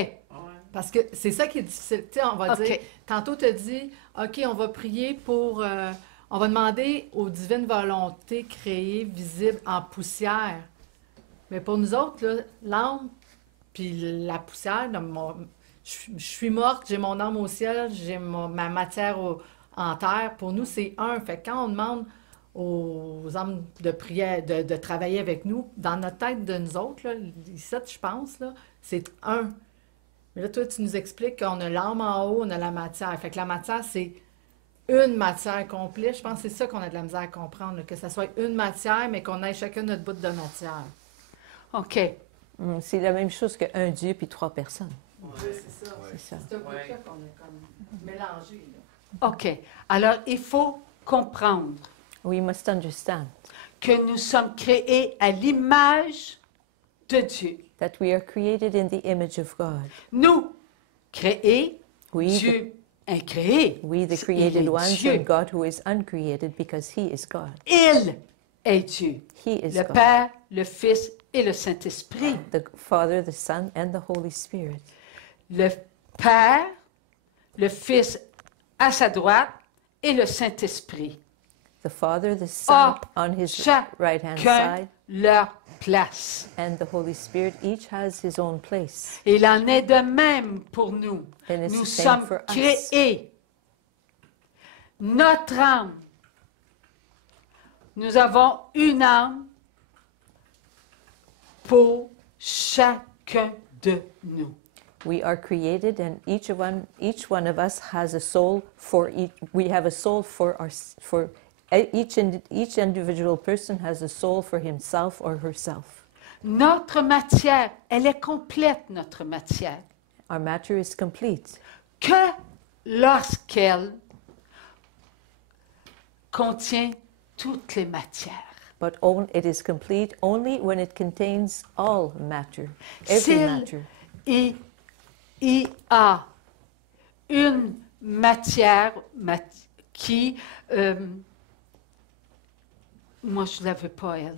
Parce que c'est ça qui est difficile. Tu sais, on va dire, tantôt tu as dit, OK, on va prier pour, on va demander aux divines volontés créées, visibles en poussière. Mais pour nous autres, là, l'âme puis la poussière, je suis morte, j'ai mon âme au ciel, j'ai ma matière en terre. Pour nous, c'est un. Fait que quand on demande aux âmes de prière, de travailler avec nous, dans notre tête de nous autres, là, ici, je pense, là, c'est un. Mais là, toi, tu nous expliques qu'on a l'âme en haut, on a la matière. Fait que la matière, c'est une matière complète. Je pense que c'est ça qu'on a de la misère à comprendre, là, que ça soit une matière, mais qu'on ait chacun notre bout de matière. OK. C'est la même chose qu'un Dieu puis 3 personnes. Oui, c'est ça. C'est ça. C'est un bout-là qu'on a comme mélangé. Là. OK. Alors, il faut comprendre We must understand que nous sommes créés à l'image de Dieu. that we are created in the image of God. Nous, créés, We, Dieu incréé. we the Il created est ones, Dieu. and God who is uncreated because He is God. Il est Dieu. He is Le God. Père, le Fils et le Saint-Esprit. The Father, the Son, and the Holy Spirit. Le Père, le Fils à sa droite et le Saint-Esprit. The Father, the Son, on His right-hand Chacun side, leur place. and the Holy Spirit, each has His own place. Il en est de même pour nous. And it's Nous the same sommes for us. créés notre âme. Nous avons une âme pour chacun de nous. We are created, and each one of us has a soul for each. We have a soul for each individual person has a soul for himself or herself. Notre matière, elle est complète, notre matière. Our matter is complete. Que lorsqu'elle contient toutes les matières. But it is complete only when it contains all matter, every S'il matter. y a une matière qui, moi je ne la veux pas, elle.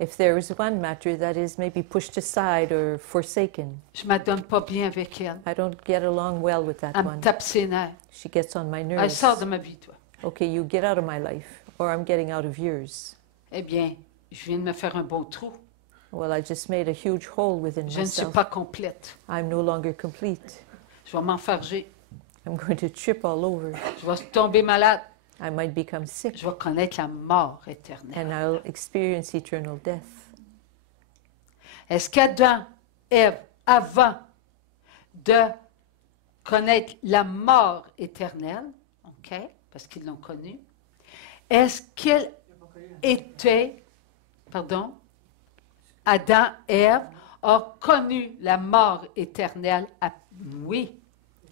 If there is one matter that is maybe pushed aside or forsaken, Je ne m'adonne pas bien avec elle. I don't get along well with that Elle me one. tape ses nerfs. She gets on my Elle nerves. sort de ma vie, toi. Okay, you get out of my life, or I'm getting out of yours. Eh bien, je viens de me faire un beau trou. Well, I just made a huge hole within Je ne suis myself. pas complète. I'm no longer complete. Je vais m'enfarger. I'm going to trip all over. Je vais tomber malade. I might become sick, Je vais connaître la mort éternelle. and I'll experience eternal death. Est-ce qu'Adam, Ève, avant de connaître la mort éternelle, OK, parce qu'ils l'ont connue, est-ce qu'ils étaient, pardon, Adam et Ève ont connu la mort éternelle? Oui.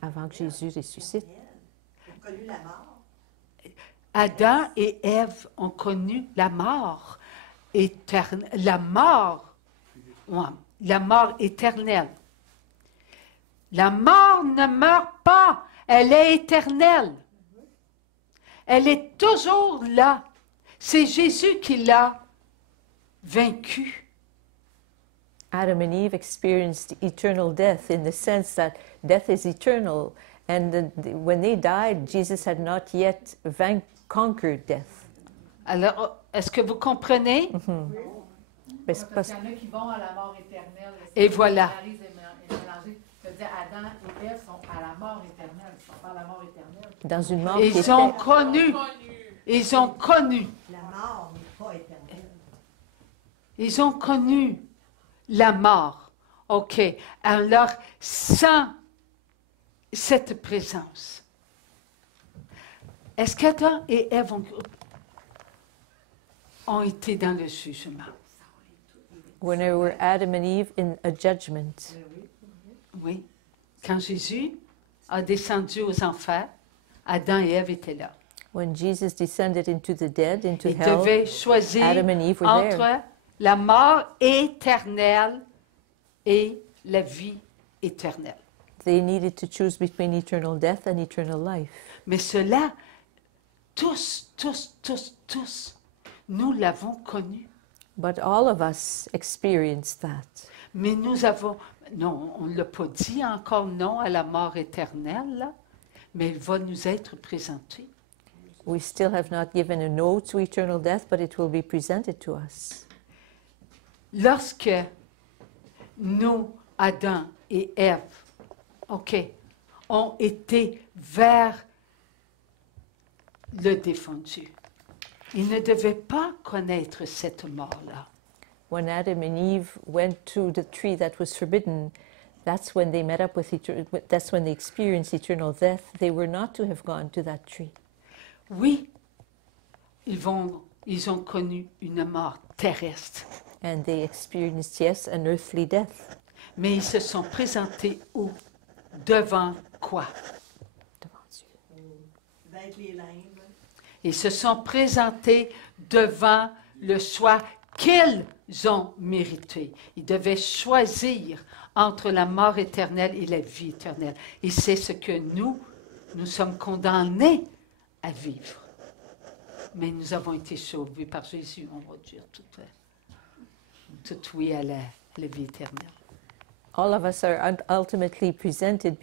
Avant que Jésus ressuscite. Adam et Ève ont connu la mort éternelle. La mort éternelle. La mort ne meurt pas, elle est éternelle. Elle est toujours là. C'est Jésus qui l'a vaincue. Adam and Eve experienced eternal death in the sense that death is eternal, and when they died, Jesus had not yet conquered death. Alors, est-ce que vous comprenez? Parce- Parce qu'il y en a qui vont à la mort éternelle. Et voilà. L'analyse est mélangée. C'est-à-dire, Adam et Ève sont à la mort éternelle. Ils sont pas à la mort éternelle. Dans une mort qui Ils était- ont connu. Ils ont connu. La mort n'est pas éternelle. Ils ont connu la mort. OK. Alors, sans cette présence, est-ce qu'Adam et Ève ont été dans le jugement? when there were Adam and Eve in a judgment. Oui. Quand Jésus a descendu aux enfers, Adam et Ève étaient là. When Jesus descended into the dead, into Ils hell, devaient choisir Adam and Eve were entre there. la mort éternelle et la vie éternelle. They needed to choose between eternal death and eternal life. Mais cela, tous, nous l'avons connu. But all of us experienced that. Mais nous avons, non, on ne l'a pas dit encore non à la mort éternelle, là, mais il va nous être présenté. We still have not given a no to eternal death, but it will be presented to us. Lorsque nous, Adam et Ève, OK, ont été vers le défendu, ils ne devaient pas connaître cette mort-là. When Adam and Eve went to the tree that was forbidden, that's when they met up with that's when they experienced eternal death. They were not to have gone to that tree. Oui, ils ont connu une mort terrestre, And they experienced, yes, an earthly death. mais ils se sont présentés où? Devant quoi? Devant Dieu. D'être les limbes. Ils se sont présentés devant le choix qu'ils ont mérité. Ils devaient choisir entre la mort éternelle et la vie éternelle. Et c'est ce que nous sommes condamnés à vivre. Mais nous avons été sauvés par Jésus, on va dire tout oui à la vie éternelle. All of us are ultimately presented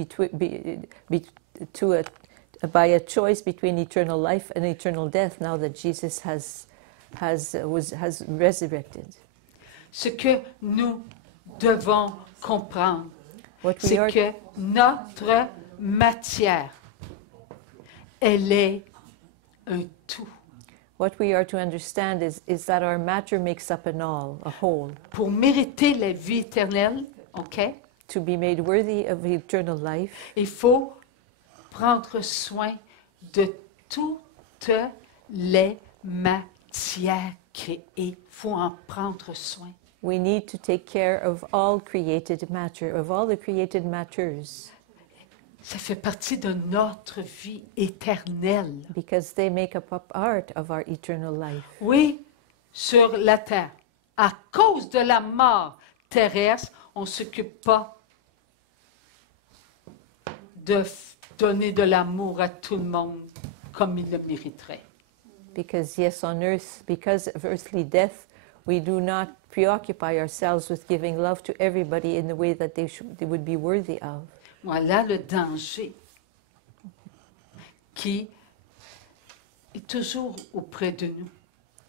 by a choice between eternal life and eternal death now that Jesus has resurrected. Ce que nous devons comprendre, What we c'est are, que notre matière elle est un tout. What we are to understand is that our matter makes up an all, a whole. Pour mériter la vie éternelle, OK, To be made worthy of eternal life, il faut prendre soin de toutes les matières créées. Il faut en prendre soin. we need to take care of all created matter, of all the created matters, Ça fait partie de notre vie éternelle. because they make up part of our eternal life. Oui, sur la terre. À cause de la mort terrestre, on ne s'occupe pas de donner de l'amour à tout le monde comme il le mériterait. Because, yes, on earth, because of earthly death, we do not preoccupy ourselves with giving love to everybody in the way that they would be worthy of. Voilà le danger qui est toujours auprès de nous.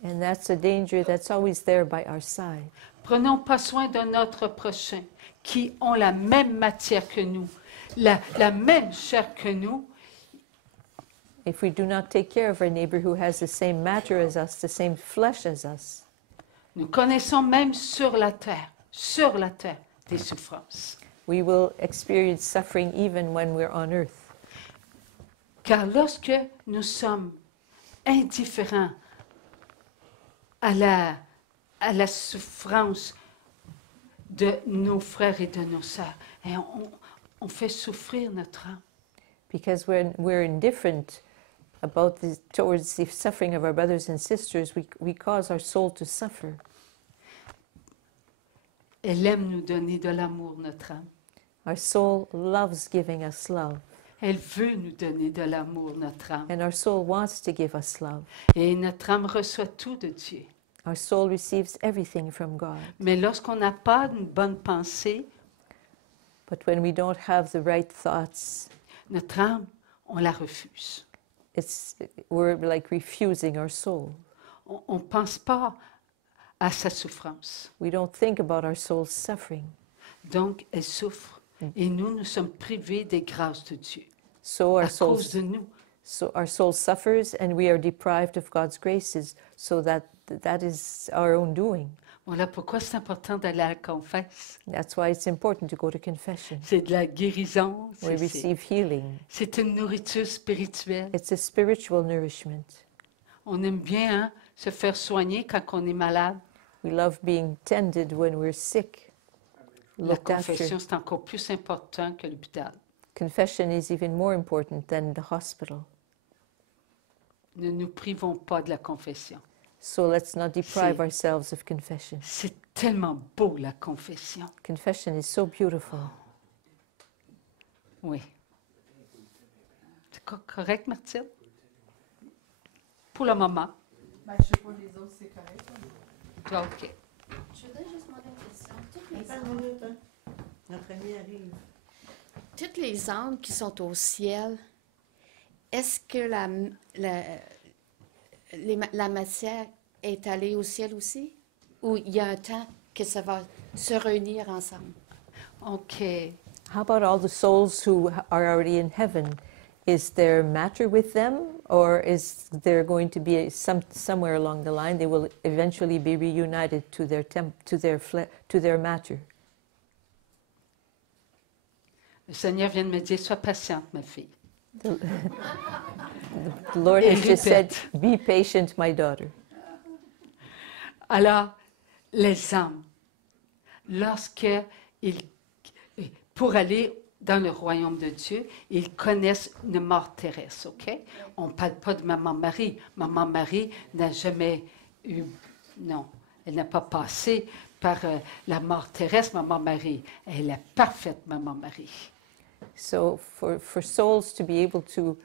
And that's a danger that's always there by our side. Prenons pas soin de notre prochain, qui ont la même matière que nous, la même chair que nous. If we do not take care of our neighbor who has the same matter as us, the same flesh as us, Nous connaissons même sur la terre, des souffrances. we will experience suffering even when we're on earth. Car lorsque nous sommes indifférents à la souffrance de nos frères et de nos sœurs, et on fait souffrir notre âme. Because when we're indifferent towards the suffering of our brothers and sisters, we cause our soul to suffer. Elle aime nous donner de l'amour, notre âme. Our soul loves giving us love, Elle veut nous donner de l'amour, notre âme. and our soul wants to give us love. Et notre âme reçoit tout de Dieu. Our soul receives everything from God. Mais lorsqu'on n'a pas une bonne pensée, But when we don't have the right thoughts, notre âme, on la refuse. we're like refusing our soul. On ne pense pas à sa souffrance. We don't think about our soul's suffering. Donc, elle souffre. Et nous sommes privés des grâces de Dieu So à cause de nous. our soul suffers, and we are deprived of God's graces. So that is our own doing. Voilà pourquoi c'est important d'aller à la confesse. That's why it's important to go to confession. C'est de la guérison. We receive healing. C'est une nourriture spirituelle. It's a spiritual nourishment. On aime bien se faire soigner quand on est malade. We love being tended when we're sick. La Looked after. confession, c'est encore plus important que l'hôpital. Confession is even more important than the hospital. Ne nous privons pas de la confession. So let's not deprive C'est- ourselves of confession. C'est tellement beau, la confession. Confession is so beautiful. Oui. C'est correct, Martine? Pour le moment. Ben, je sais pas, les autres, c'est correct. Toi, OK. Je voudrais juste demander une question. Attends une minute, hein. Notre ami arrive. Toutes les âmes qui sont au ciel, est-ce que la matière est allée au ciel aussi? Ou il y a un temps que ça va se réunir ensemble? OK. How about all the souls who are already in heaven? Is there matter with them, or is there going to be somewhere along the line they will eventually be reunited to their matter? Le Seigneur vient de me dire, sois patiente, ma fille. The Lord Et has just said, répète. "Be patient, my daughter." Alors, les âmes, pour aller dans le royaume de Dieu, ils connaissent une mort terrestre, OK? On ne parle pas de Maman Marie. Maman Marie n'a jamais eu... Non, elle n'a pas passé par la mort terrestre, Maman Marie. Elle est parfaite, Maman Marie. So for souls to be able to,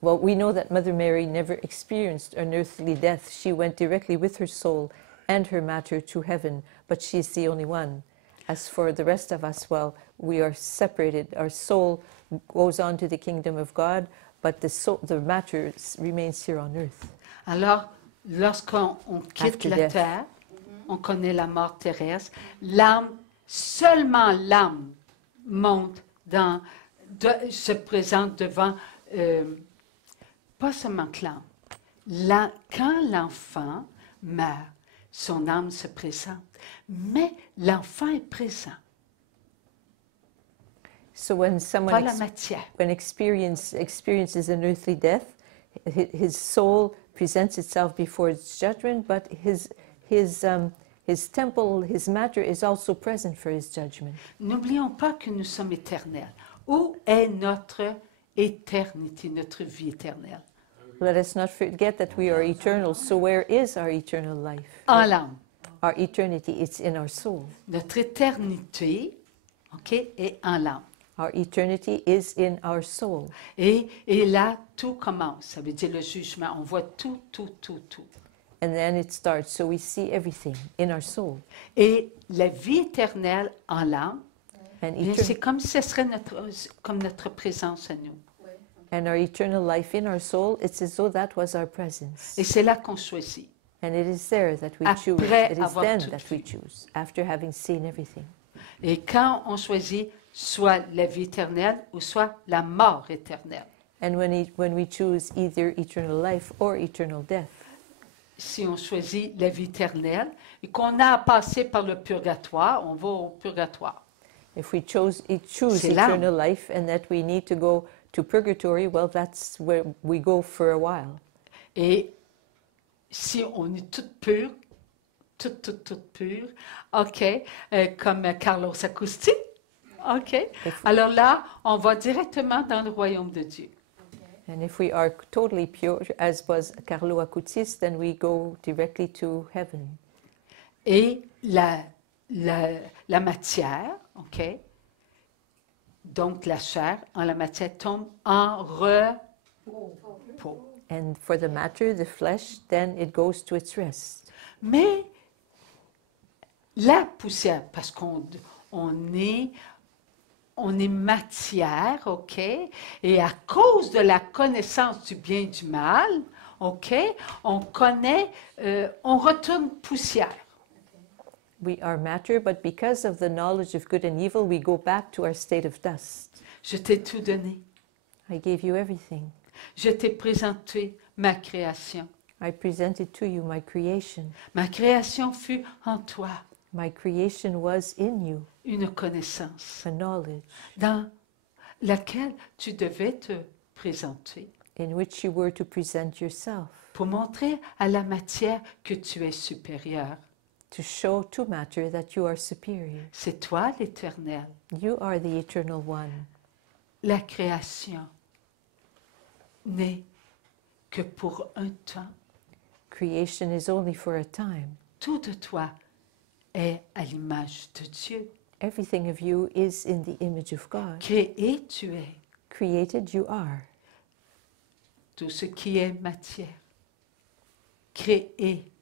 well, we know that Mother Mary never experienced an earthly death. She went directly with her soul and her matter to heaven, but she's the only one. As for the rest of us, well, we are separated. Our soul goes on to the kingdom of God, but the matter remains here on earth. Alors, lorsqu'on quitte After la death. terre, on connaît la mort terrestre, l'âme, seulement l'âme monte se présente devant pas seulement que quand l'enfant meurt, son âme se présente, mais l'enfant est présent, So when pas someone la matière. experiences an earthly death, his soul presents itself before its judgment, but his temple, his matter is also present for his judgment. N'oublions pas que nous sommes éternels. Où est notre éternité, notre vie éternelle? Let us not forget that we are eternal. So where is our eternal life? En l'âme. Our eternity, it's in our soul. Notre éternité, OK, est en l'âme. Our eternity is in our soul. Et là, tout commence. Ça veut dire le jugement. On voit tout. And then it starts. So we see everything in our soul. Et la vie éternelle en l'âme, And, bien, c'est comme si ce serait comme notre présence à nous. and our eternal life in our soul, it's as though that was our presence. Et c'est là qu'on choisit. And it is there that we Après choose. It is avoir then tout that we vu. choose, after having seen everything. Et quand on choisit soit la vie éternelle ou soit la mort éternelle, And when we choose either eternal life or eternal death, si on choisit la vie éternelle et qu'on a à passer par le purgatoire, on va au purgatoire. if we choose C'est l'âme. eternal life and that we need to go to purgatory, well, that's where we go for a while. Et si on est toute pure, toute pure, OK, comme Carlos Acousti, OK, alors là, on va directement dans le royaume de Dieu. And if we are totally pure, as was Carlo Acutis, then we go directly to heaven. Et la matière, OK, donc la chair en la matière tombe en repos. And for the matter, the flesh, then it goes to its rest. Mais la poussière, parce qu'on est matière, OK, et à cause de la connaissance du bien et du mal, OK, on retourne poussière. We are matter, but because of the knowledge of good and evil, we go back to our state of dust. Je t'ai tout donné. I gave you everything. Je t'ai présenté ma création. I presented to you my creation. Ma création fut en toi My creation was in you, une connaissance a knowledge dans laquelle tu devais te présenter in which you were to present yourself, pour montrer à la matière que tu es supérieur. to show to matter that you are superior. C'est toi l'Éternel. You are the eternal one. La création n'est que pour un temps. Creation is only for a time. Tout de toi est à l'image de Dieu. Everything of you is in the image of God. Créé tu es. Created you are. Tout ce qui est matière. Créé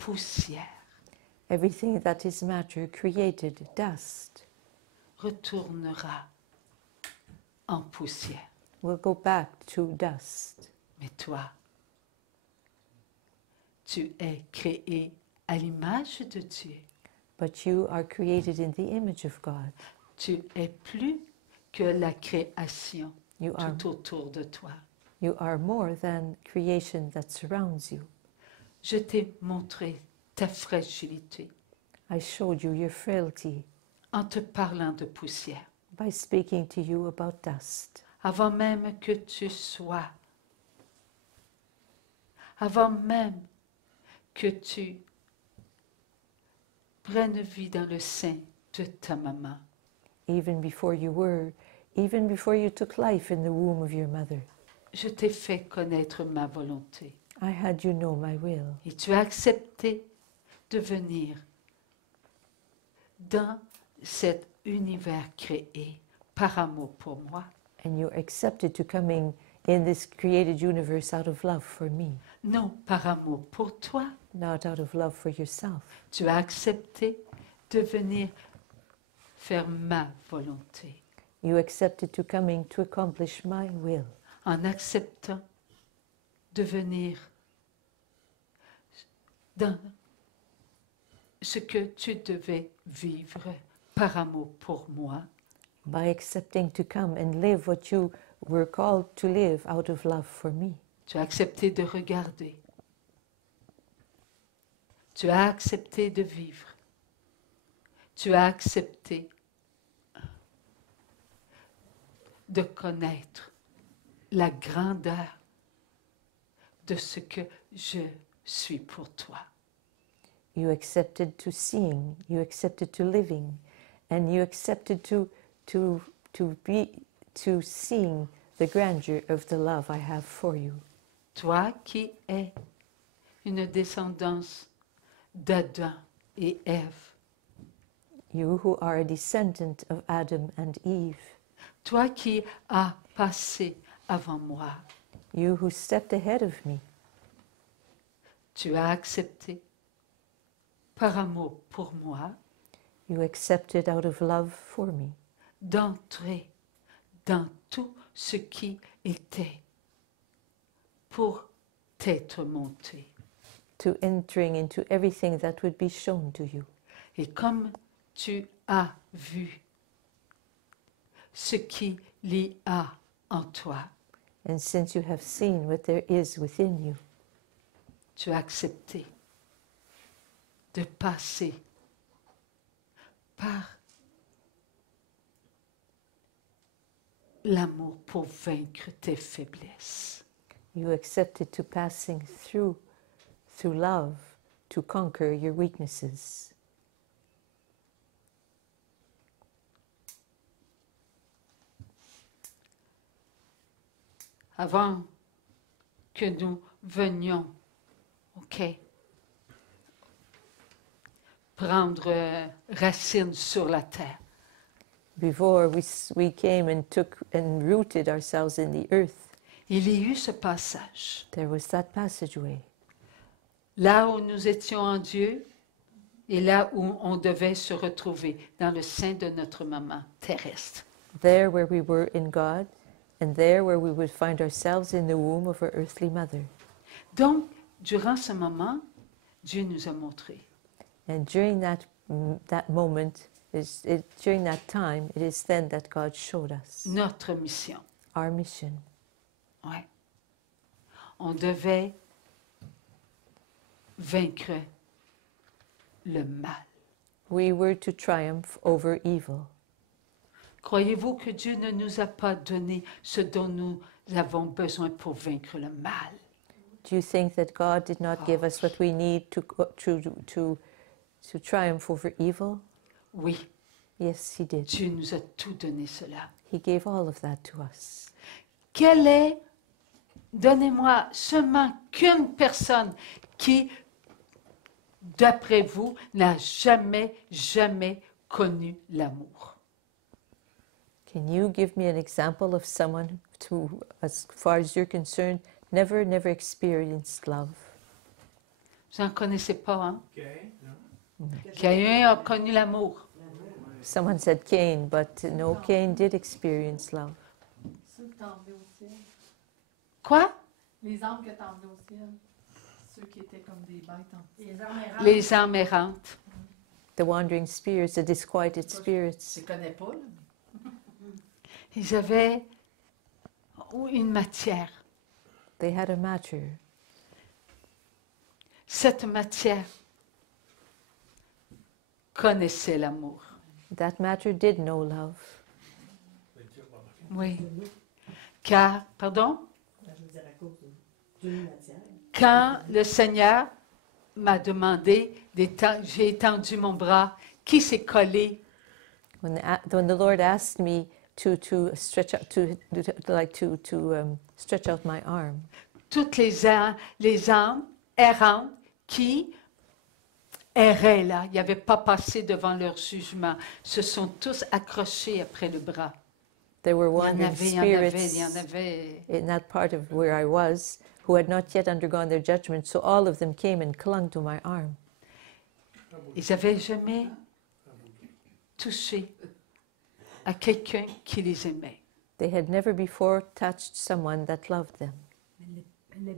poussière. Everything that is matter, created dust, Retournera en poussière. will go back to dust. Mais toi, tu es créé à l'image de Dieu. But you are created in the image of God. Tu es plus que la création You are, tout autour de toi. you are more than creation that surrounds you. Je t'ai montré ta fragilité I showed you your frailty en te parlant de poussière. by speaking to you about dust. Avant même que tu sois, avant même que tu prennes vie dans le sein de ta maman, Even before you took life in the womb of your mother, je t'ai fait connaître ma volonté. I had you know my will. Et tu as accepté de venir dans cet univers créé par amour pour moi. And you accepted to coming in this created universe out of love for me, Non par amour pour toi. not out of love for yourself. Tu as accepté de venir faire ma volonté. You accepted to coming to accomplish my will. En acceptant de venir dans ce que tu devais vivre par amour pour moi, By accepting to come and live what you we're called to live out of love for me. Tu as accepté de regarder. Tu as accepté de vivre. Tu as accepté de connaître la grandeur de ce que je suis pour toi. You accepted to seeing, you accepted to living, and you accepted to seeing the grandeur of the love I have for you. Toi qui es une descendance d'Adam et Ève. You who are a descendant of Adam and Eve. Toi qui as passé avant moi. You who stepped ahead of me. Tu as accepté par amour pour moi. You accepted out of love for me. D'entrer dans tout ce qui était pour t'être monté. To entering into everything that would be shown to you. Et comme tu as vu ce qu'il y a en toi, And since you have seen what there is within you, tu as accepté de passer par l'amour pour vaincre tes faiblesses. you accepted to passing through love to conquer your weaknesses. Avant que nous venions, prendre racine sur la terre, Before we came and took and rooted ourselves in the earth, il y a eu ce passage. there was that passageway. Là où nous étions en Dieu et là où on devait se retrouver, dans le sein de notre maman terrestre. There where we were in God, and there where we would find ourselves in the womb of our earthly mother. Donc, durant ce moment, Dieu nous a montré And during that moment, during that time, it is then that God showed us notre mission. our mission. Ouais. On devait vaincre le mal. We were to triumph over evil. Croyez-vous que Dieu ne nous a pas donné ce dont nous avons besoin pour vaincre le mal? Do you think that God did not give us what we need to triumph over evil? Oui, Yes, He did. Dieu nous a tout donné cela. He gave all of that to us. Quelle est, donnez-moi seulement qu'une personne qui, d'après vous, n'a jamais connu l'amour. Can you give me an example of someone who, as far as you're concerned, never experienced love? Vous n'en connaissez pas, hein? Quelqu'un a connu l'amour. Someone said Cain, but no, Cain did experience love. Ceux que t'as emmenés au ciel, Quoi? les âmes que t'as emmenés au ciel, ceux qui étaient comme des bêtes en Les âmes errantes. Les âmes errantes. The wandering spirits, the disquieted Je spirits, les connais pas, là. Ils avaient une matière. they had a matter. Cette matière connaissait l'amour. That matter did know love. Oui. Car, pardon? Quand le Seigneur m'a demandé, j'ai étendu mon bras, qui s'est collé? When the Lord asked me to stretch out stretch out my arm, Toutes les âmes errantes qui erraient là, ils n'avaient pas passé devant leur jugement, se sont tous accrochés après le bras. there were Il y en wandering avait, il y en avait, spirits il y en avait. in that part of where I was who had not yet undergone their judgment, so all of them came and clung to my arm. Ils n'avaient jamais touché à quelqu'un qui les aimait. They had never before touched someone that loved them.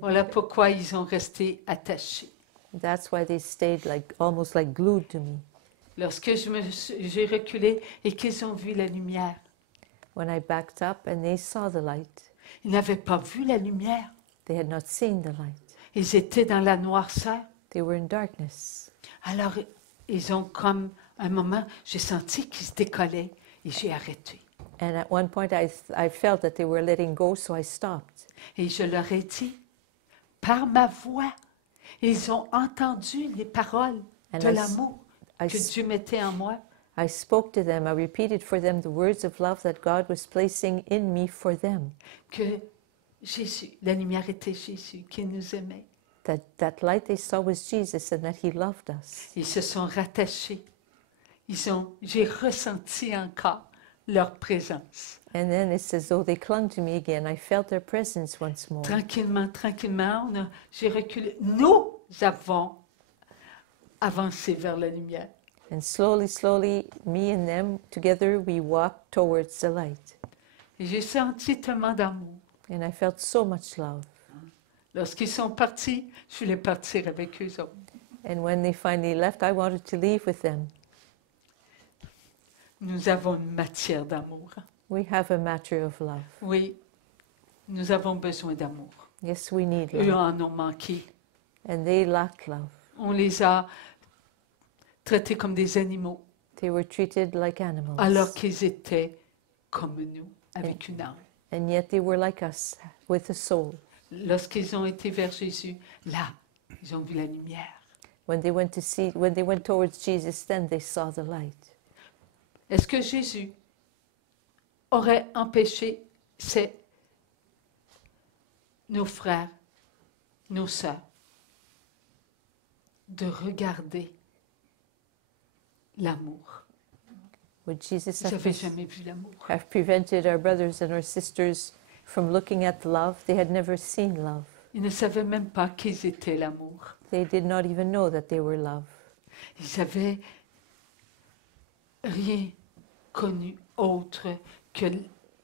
Voilà pourquoi ils ont resté attachés. That's why they stayed almost like glued to me. Lorsque j'ai reculé et qu'ils ont vu la lumière, when I backed up and they saw the light. Ils n'avaient pas vu la lumière. They had not seen the light. Ils étaient dans la noirceur. They were in darkness. Alors, ils ont comme un moment, j'ai senti qu'ils se décollaient et j'ai arrêté. And at one point I felt that they were letting go, so I stopped. Et je leur ai dit, par ma voix, ils ont entendu les paroles de l'amour que Dieu mettait en moi. I spoke to them. I repeated for them the words of love that God was placing in me for them. Que Jésus, la lumière était Jésus, qui nous aimait. That light they saw was Jesus and that He loved us. Ils se sont rattachés. J'ai ressenti encore leur présence. And then it's as though they clung to me again. I felt their presence once more. Tranquillement, tranquillement, j'ai reculé. Nous avons avancé vers la lumière. And slowly, slowly, me and them together, we walked towards the light. Et j'ai senti tellement d'amour. And I felt so much love. Lorsqu'ils sont partis, je voulais partir avec eux autres. And when they finally left, I wanted to leave with them. Nous avons une matière d'amour. We have a matter of love. Oui, nous avons besoin d'amour. Yes, we need Eux love. en ont manqué. And they lacked love. On les a traités comme des animaux, They were treated like animals. alors qu'ils étaient comme nous, avec une âme. And yet they were like us, with a soul. Lorsqu'ils ont été vers Jésus, là, ils ont vu la lumière. When they went towards Jesus, then they saw the light. Est-ce que Jésus aurait empêché nos frères, nos sœurs, de regarder l'amour? Would Jesus Ils n'avaient jamais vu l'amour. have prevented our brothers and our sisters from looking at love? They had never seen love. Ils ne savaient même pas qu'ils étaient l'amour. They did not even know that they were love. Ils n'avaient rien connu autre que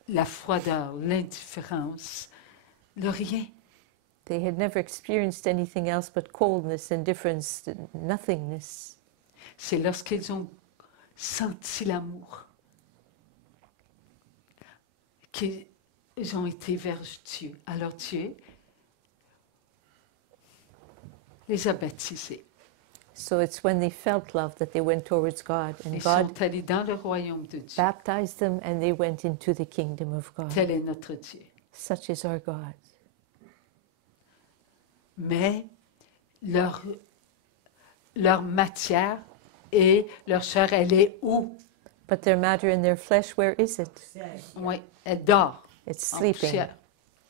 la froideur, l'indifférence, le rien. They had never experienced anything else but coldness, indifference, nothingness. C'est lorsqu'ils ont senti l'amour qu'ils ont été vers Dieu. Alors Dieu les a baptisés. So it's when they felt love that they went towards God, and Ils God sont allés dans le royaume de Dieu. baptized them and they went into the kingdom of God. Tel est notre Dieu. Such is our God. Mais leur matière et leur chair, elle est où? But their matter and their flesh, where is it? Oui, elle dort It's en sleeping poussière.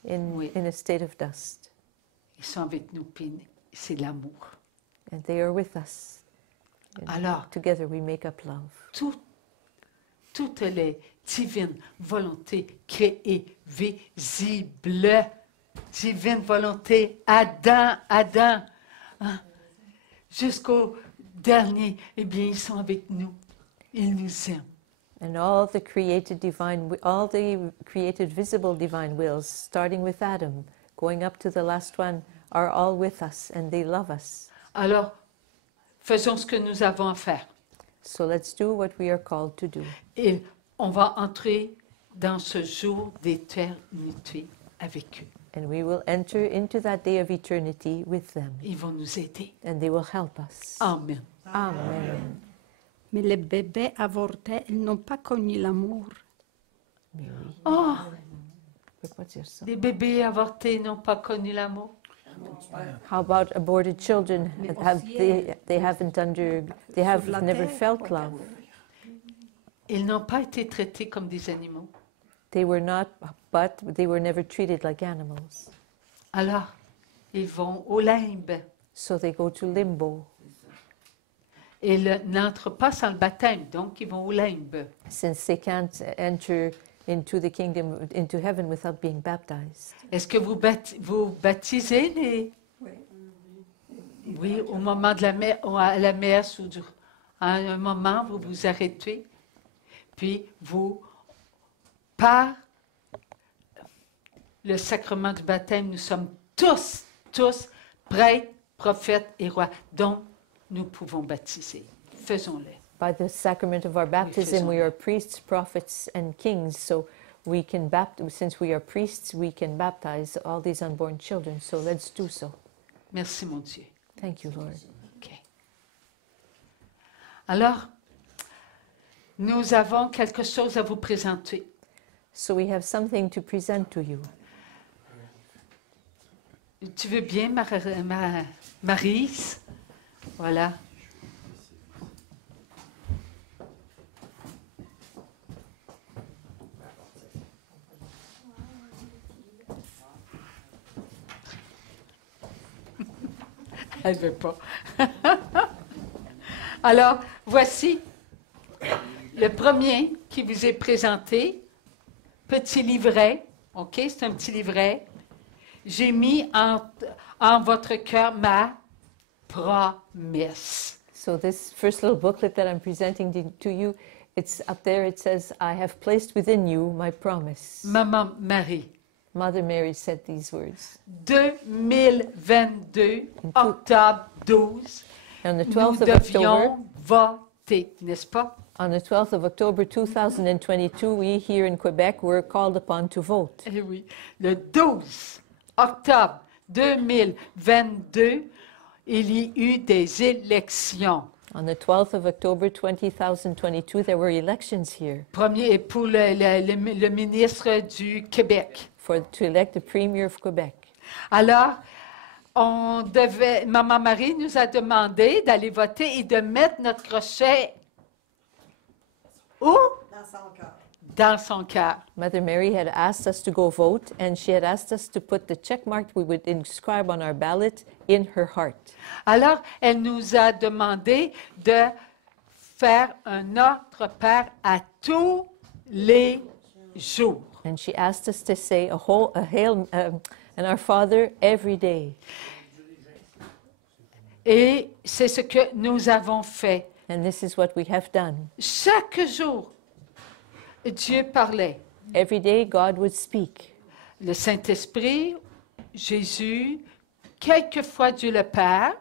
Oui. in a state of dust. Ils sont avec nous, puis c'est l'amour. And they are with us. And Alors, together we make up love. toutes les divines volontés créées, visibles, divine volonté, Adam, hein, jusqu'au dernier, eh bien, ils sont avec nous. Ils nous aiment. And all the created visible divine wills, starting with Adam, going up to the last one, are all with us and they love us. Alors, faisons ce que nous avons à faire. So let's do what we are called to do. Et on va entrer dans ce jour d'éternité avec eux. And we will enter into that day of eternity with them. Ils vont nous aider. And they will help us. Amen. Amen. Mais les bébés avortés, ils n'ont pas connu l'amour. Oh, What's your song? les bébés avortés n'ont pas connu l'amour. How about aborted children? They have never felt love. Ils n'ont pas été traités comme des animaux. They were not, but they were never treated like animals. Alors, ils vont au limbe. So they go to limbo. Et n'entrent pas sans le baptême, donc ils vont au limbe. Since they can't enter into the kingdom, into heaven without being baptized. Est-ce que vous baptisez les... Oui, au moment de à la messe ou à un moment, vous vous arrêtez, puis vous, par le sacrement du baptême, nous sommes tous prêtres, prophètes et rois, donc nous pouvons baptiser. Faisons-le. By the sacrament of our baptism, we are priests, prophets, and kings. So we can baptize, since we are priests, we can baptize all these unborn children. So let's do so. Merci, mon Dieu. Thank you, Lord. OK. Alors, nous avons quelque chose à vous présenter. So we have something to present to you. Tu veux bien, Maryse? Voilà. Elle ne veut pas. Alors, voici le premier qui vous est présenté. Petit livret. OK, c'est un petit livret. J'ai mis en votre cœur ma promesse. So this first little booklet that I'm presenting to you, it's up there. It says, I have placed within you my promise. Maman Marie. Mother Mary said these words. 2022, octobre 12, On the nous 12th of October, devions voter, n'est-ce pas? on the 12th of October 2022, we here in Quebec were called upon to vote. Eh oui, le 12 octobre 2022, il y eut des élections. On the 12th of October 2022, there were elections here Premier pour le ministre du Québec. to elect the Premier of Quebec. Alors, Maman Marie nous a demandé d'aller voter et de mettre notre crochet où? Dans son cœur. Dans son cœur. Mother Mary had asked us to go vote, and she had asked us to put the check mark we would inscribe on our ballot in her heart. Alors, elle nous a demandé de faire un Notre Père à tous les jours. And she asked us to say a Hail and Our Father every day. Et c'est ce que nous avons fait. And this is what we have done. Chaque jour, Dieu parlait. Every day God would speak. Le Saint-Esprit, Jésus, quelquefois Dieu le Père.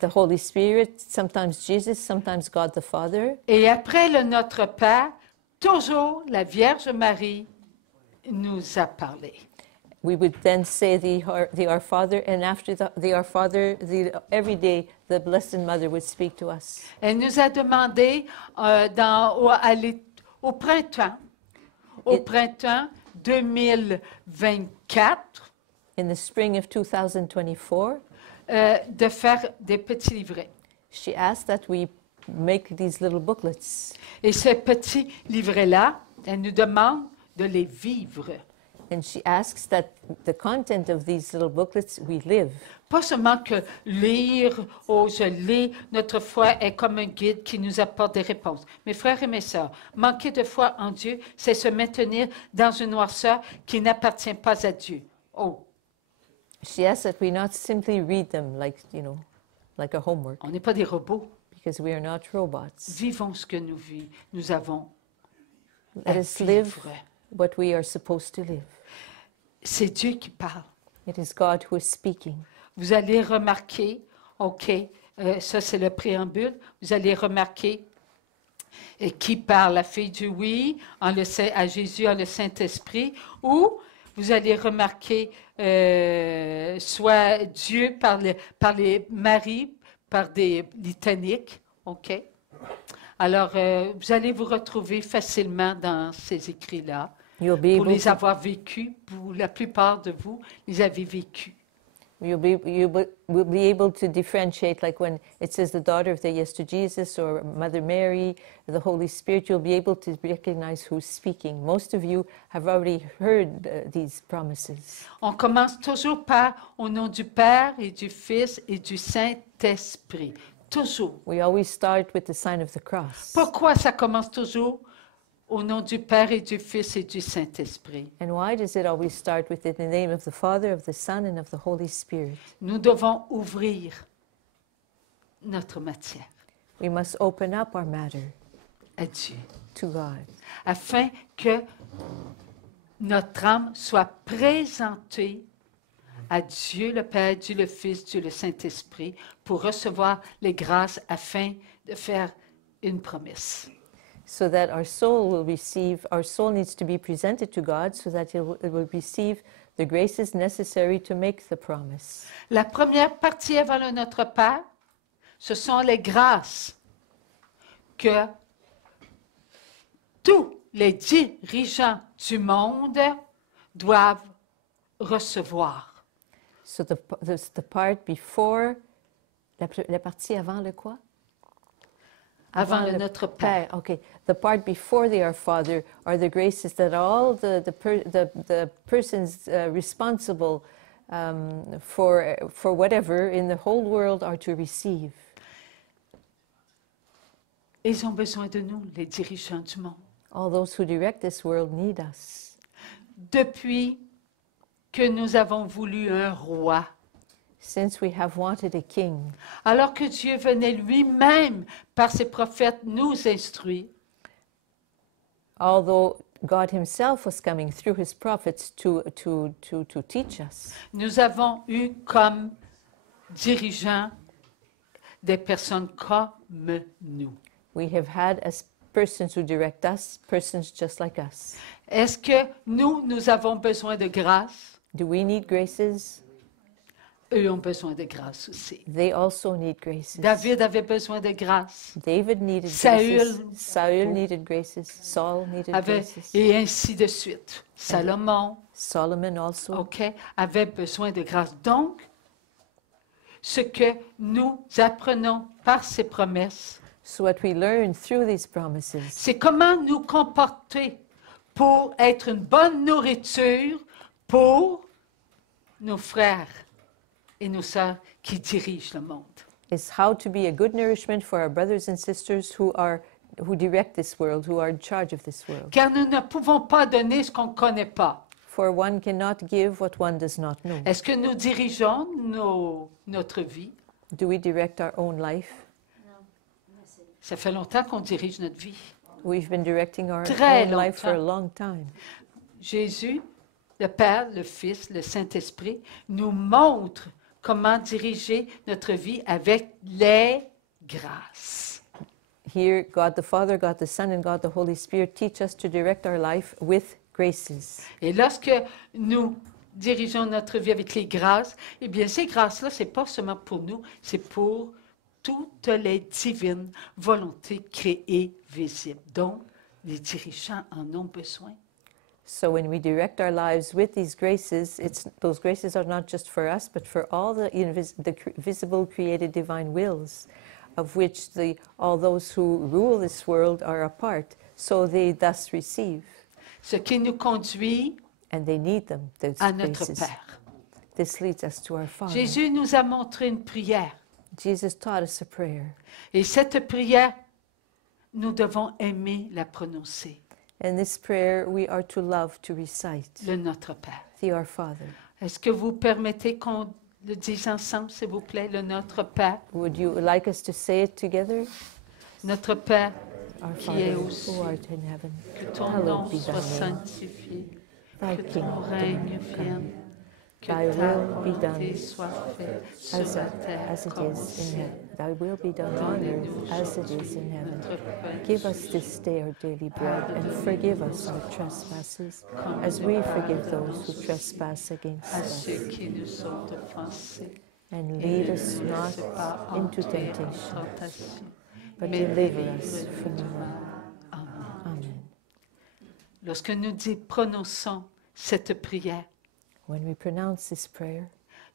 The Holy Spirit, sometimes Jesus, sometimes God the Father. Et après le Notre Père, toujours la Vierge Marie nous a parlé. We would then say the Our Father, and after the Our Father, every day the Blessed Mother would speak to us. Elle nous a demandé au printemps 2024, In the spring of 2024, de faire des petits livrets. she asked that we make these little booklets. Et ces petits livrets-là, elle nous demande de les vivre. And she asks that the content of these little booklets we live. Pas seulement que lire, je lis, notre foi est comme un guide qui nous apporte des réponses. Mes frères et mes sœurs, manquer de foi en Dieu, c'est se maintenir dans une noirceur qui n'appartient pas à Dieu. Oh, She asks that we not simply read them like a homework, on n'est pas des robots. because we are not robots. Vivons ce que nous avons à Let us live vivre. what we are supposed to live. C'est Dieu qui parle. It is God who is speaking. Vous allez remarquer, OK, ça c'est le préambule, vous allez remarquer qui parle, la fille du oui, à Jésus, en le Saint-Esprit, ou vous allez remarquer soit Dieu par les maris, par des litaniques, OK? Alors, vous allez vous retrouver facilement dans ces écrits-là, You'll be pour able les to, avoir vécus, pour la plupart de vous, les avez vécus. you will be able to differentiate, like when it says the daughter of the yes to Jesus or Mother Mary, the Holy Spirit, you'll be able to recognize who's speaking. Most of you have already heard these promises. On commence toujours par au nom du Père et du Fils et du Saint-Esprit. Toujours. We always start with the sign of the cross. Pourquoi ça commence toujours au nom du Père et du Fils et du Saint-Esprit? And why does it always start with in the name of the Father, of the Son, and of the Holy Spirit? Nous devons ouvrir notre matière We must open up our matter à Dieu, to God, afin que notre âme soit présentée à Dieu le Père, Dieu le Fils, Dieu le Saint-Esprit, pour recevoir les grâces afin de faire une promesse. so that our soul needs to be presented to God so that it will receive the graces necessary to make the promise. La première partie avant le Notre Père, ce sont les grâces que tous les dirigeants du monde doivent recevoir. So the part before, la partie avant le quoi? Avant le Notre Père. Okay. The part before the Our Father are the graces that all the persons responsible for whatever in the whole world are to receive. Ils ont besoin de nous, les dirigeants du monde. All those who direct this world need us. Depuis que nous avons voulu un roi, Since we have wanted a king, alors que Dieu venait lui-même par ses prophètes nous instruire, although God himself was coming through his prophets to teach us, nous avons eu comme dirigeants des personnes comme nous. we have had as persons who direct us, persons just like us. Est-ce que nous avons besoin de grâce? Do we need graces? Eux ont besoin de grâce aussi. They also need graces. David avait besoin de grâce. David needed Saül. graces. Saul needed graces. Saul needed graces. Et ainsi de suite. Salomon, Solomon also. avait besoin de grâce. Donc, ce que nous apprenons par ces promesses, So what we learn through these promises c'est comment nous comporter pour être une bonne nourriture pour nos frères et nos sœurs qui dirigent le monde. is how to be a good nourishment for our brothers and sisters who direct this world, who are in charge of this world. Car nous ne pouvons pas donner ce qu'on ne connaît pas. For one cannot give what one does not know. Est-ce que nous dirigeons notre vie? Do we direct our own life? Ça fait longtemps qu'on dirige notre vie. We've been directing our Très own life for a longtemps. long time. Jésus, le Père, le Fils, le Saint-Esprit, nous montre comment diriger notre vie avec les grâces. Here, God the Father, God the Son, and God the Holy Spirit teach us to direct our life with graces. Et lorsque nous dirigeons notre vie avec les grâces, eh bien, ces grâces-là, ce n'est pas seulement pour nous, c'est pour toutes les divines volontés créées visibles. Donc, les dirigeants en ont besoin. So when we direct our lives with these graces, those graces are not just for us, but for all the visible, created divine wills, of which all those who rule this world are a part. So they thus receive. Ce qui nous conduit And they need them, those à notre graces. Père. This leads us to our Father. Jésus nous a montré une prière. Jesus taught us a prayer. Et cette prière, nous devons aimer la prononcer. And this prayer we are to love to recite, Le Notre Père. the Our Father. Est-ce que vous permettez qu'on le dise ensemble, s'il vous plaît, le Notre Père? Would you like us to say it together? Notre Père, Our qui Father, est aux cieux, who art in heaven, que ton hallowed nom be thy soit name. sanctifié, Thy que ton kingdom règne come, vienne, que thy ta will be volonté done soit faite as sur la terre it comme au is in ciel. heaven. Thy will be done on earth as it is in heaven. Notre pain Give us this day our daily bread, and forgive us our trespasses, as we forgive those who trespass against à us. ceux qui nous ont offensés. And Et lead ne us nous not laisse pas into entrer en temptation, tentation, but mais deliver délivre-nous us from du evil. mal. Amen. Amen. Lorsque nous prononçons cette prière, When we pronounce this prayer,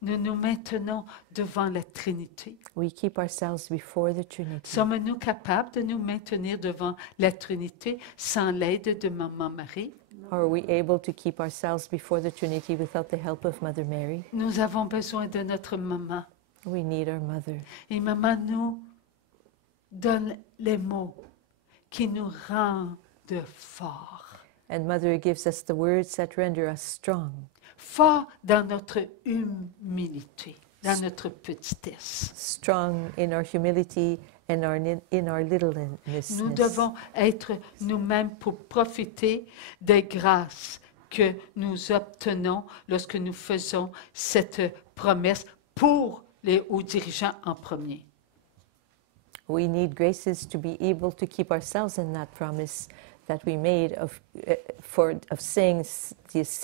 nous nous maintenons devant la Trinité. we keep ourselves before the Trinity. Sommes-nous capables de nous maintenir devant la Trinité sans l'aide de Maman Marie? Are we able to keep ourselves before the Trinity without the help of Mother Mary? Nous avons besoin de notre maman. We need our mother. Et maman nous donne les mots qui nous rendent forts. And Mother gives us the words that render us strong. Forts dans notre humilité, dans notre petitesse. Strong in our humility and in our littleness. Nous devons être nous-mêmes pour profiter des grâces que nous obtenons lorsque nous faisons cette promesse pour les hauts dirigeants en premier. We need graces to be able to keep ourselves in that promise that we made of saying this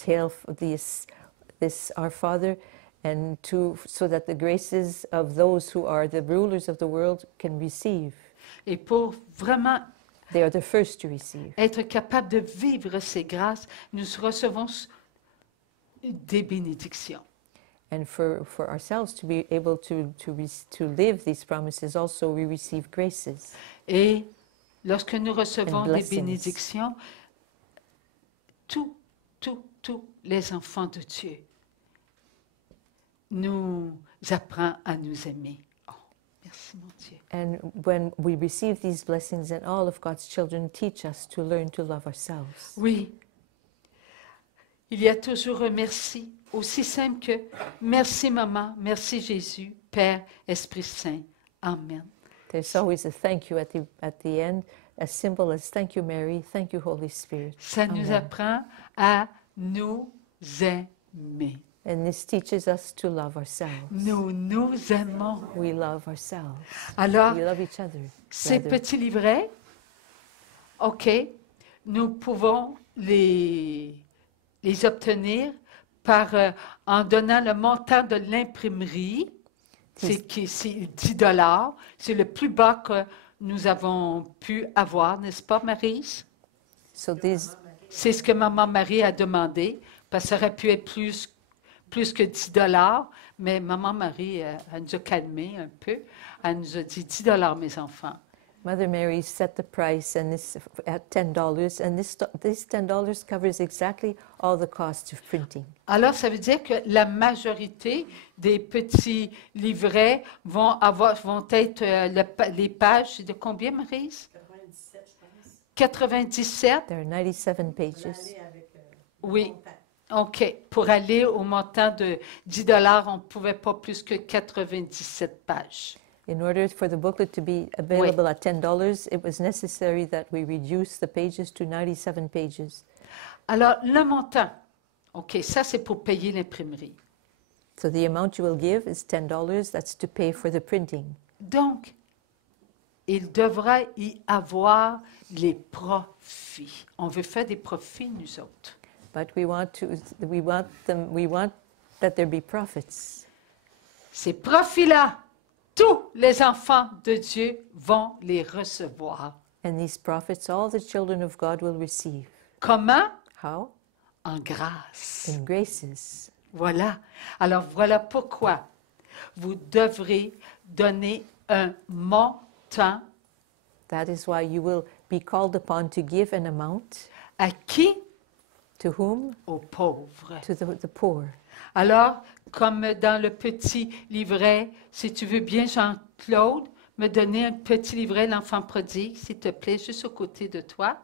Our Father, and so that the graces of those who are the rulers of the world can receive. Et pour vraiment They are the first to receive. être capable de vivre ces grâces, nous recevons des bénédictions. And for ourselves to be able to live these promises, also we receive graces. Et lorsque nous recevons des blessings. bénédictions, tous les enfants de Dieu nous apprennent à nous aimer. Oh, merci mon Dieu. And when we receive these blessings, and all of God's children teach us to learn to love ourselves. Oui. Il y a toujours un merci, aussi simple que merci maman, merci Jésus, Père, Esprit Saint. Amen. There's always a thank you at the end, as simple as thank you, Mary, thank you, Holy Spirit. Ça nous Amen. apprend à nous aimer. And this teaches us to love ourselves. Nous nous aimons. We love ourselves. Alors, We love each other. ces rather. petits livrets, OK, nous pouvons les obtenir en donnant le montant de l'imprimerie, c'est 10 $. C'est le plus bas que nous avons pu avoir, n'est-ce pas, Maryse? So these, C'est ce que Maman Marie a demandé, parce que ça aurait pu être plus que 10 $, mais Maman Marie, elle nous a calmés un peu. Elle nous a dit 10 $ mes enfants. Mother Mary set the price and this at $10, and this $10 covers exactly all the costs of printing. Alors, ça veut dire que la majorité des petits livrets vont être les pages, c'est de combien, Maryse? 97. There are 97 pages. Oui. OK. Pour aller au montant de 10 $, on ne pouvait pas plus que 97 pages. In order for the booklet to be available at $10, it was necessary that we reduce the pages to 97 pages. Alors, le montant, OK, ça c'est pour payer l'imprimerie. So the amount you will give is $10. That's to pay for the printing. Donc, il devra y avoir les profits. On veut faire des profits, nous autres. But we want that there be profits. Ces profits-là, tous les enfants de Dieu vont les recevoir. And these profits, all the children of God will receive. Comment? How? En grâce. In graces. Voilà. Alors voilà pourquoi vous devrez donner un montant. That is why you will be called upon to give an amount. À qui? To whom? Aux pauvres. To the poor. Alors, comme dans le petit livret, si tu veux bien, Jean-Claude, me donner un petit livret, l'enfant prodigue, s'il te plaît, juste au côté de toi.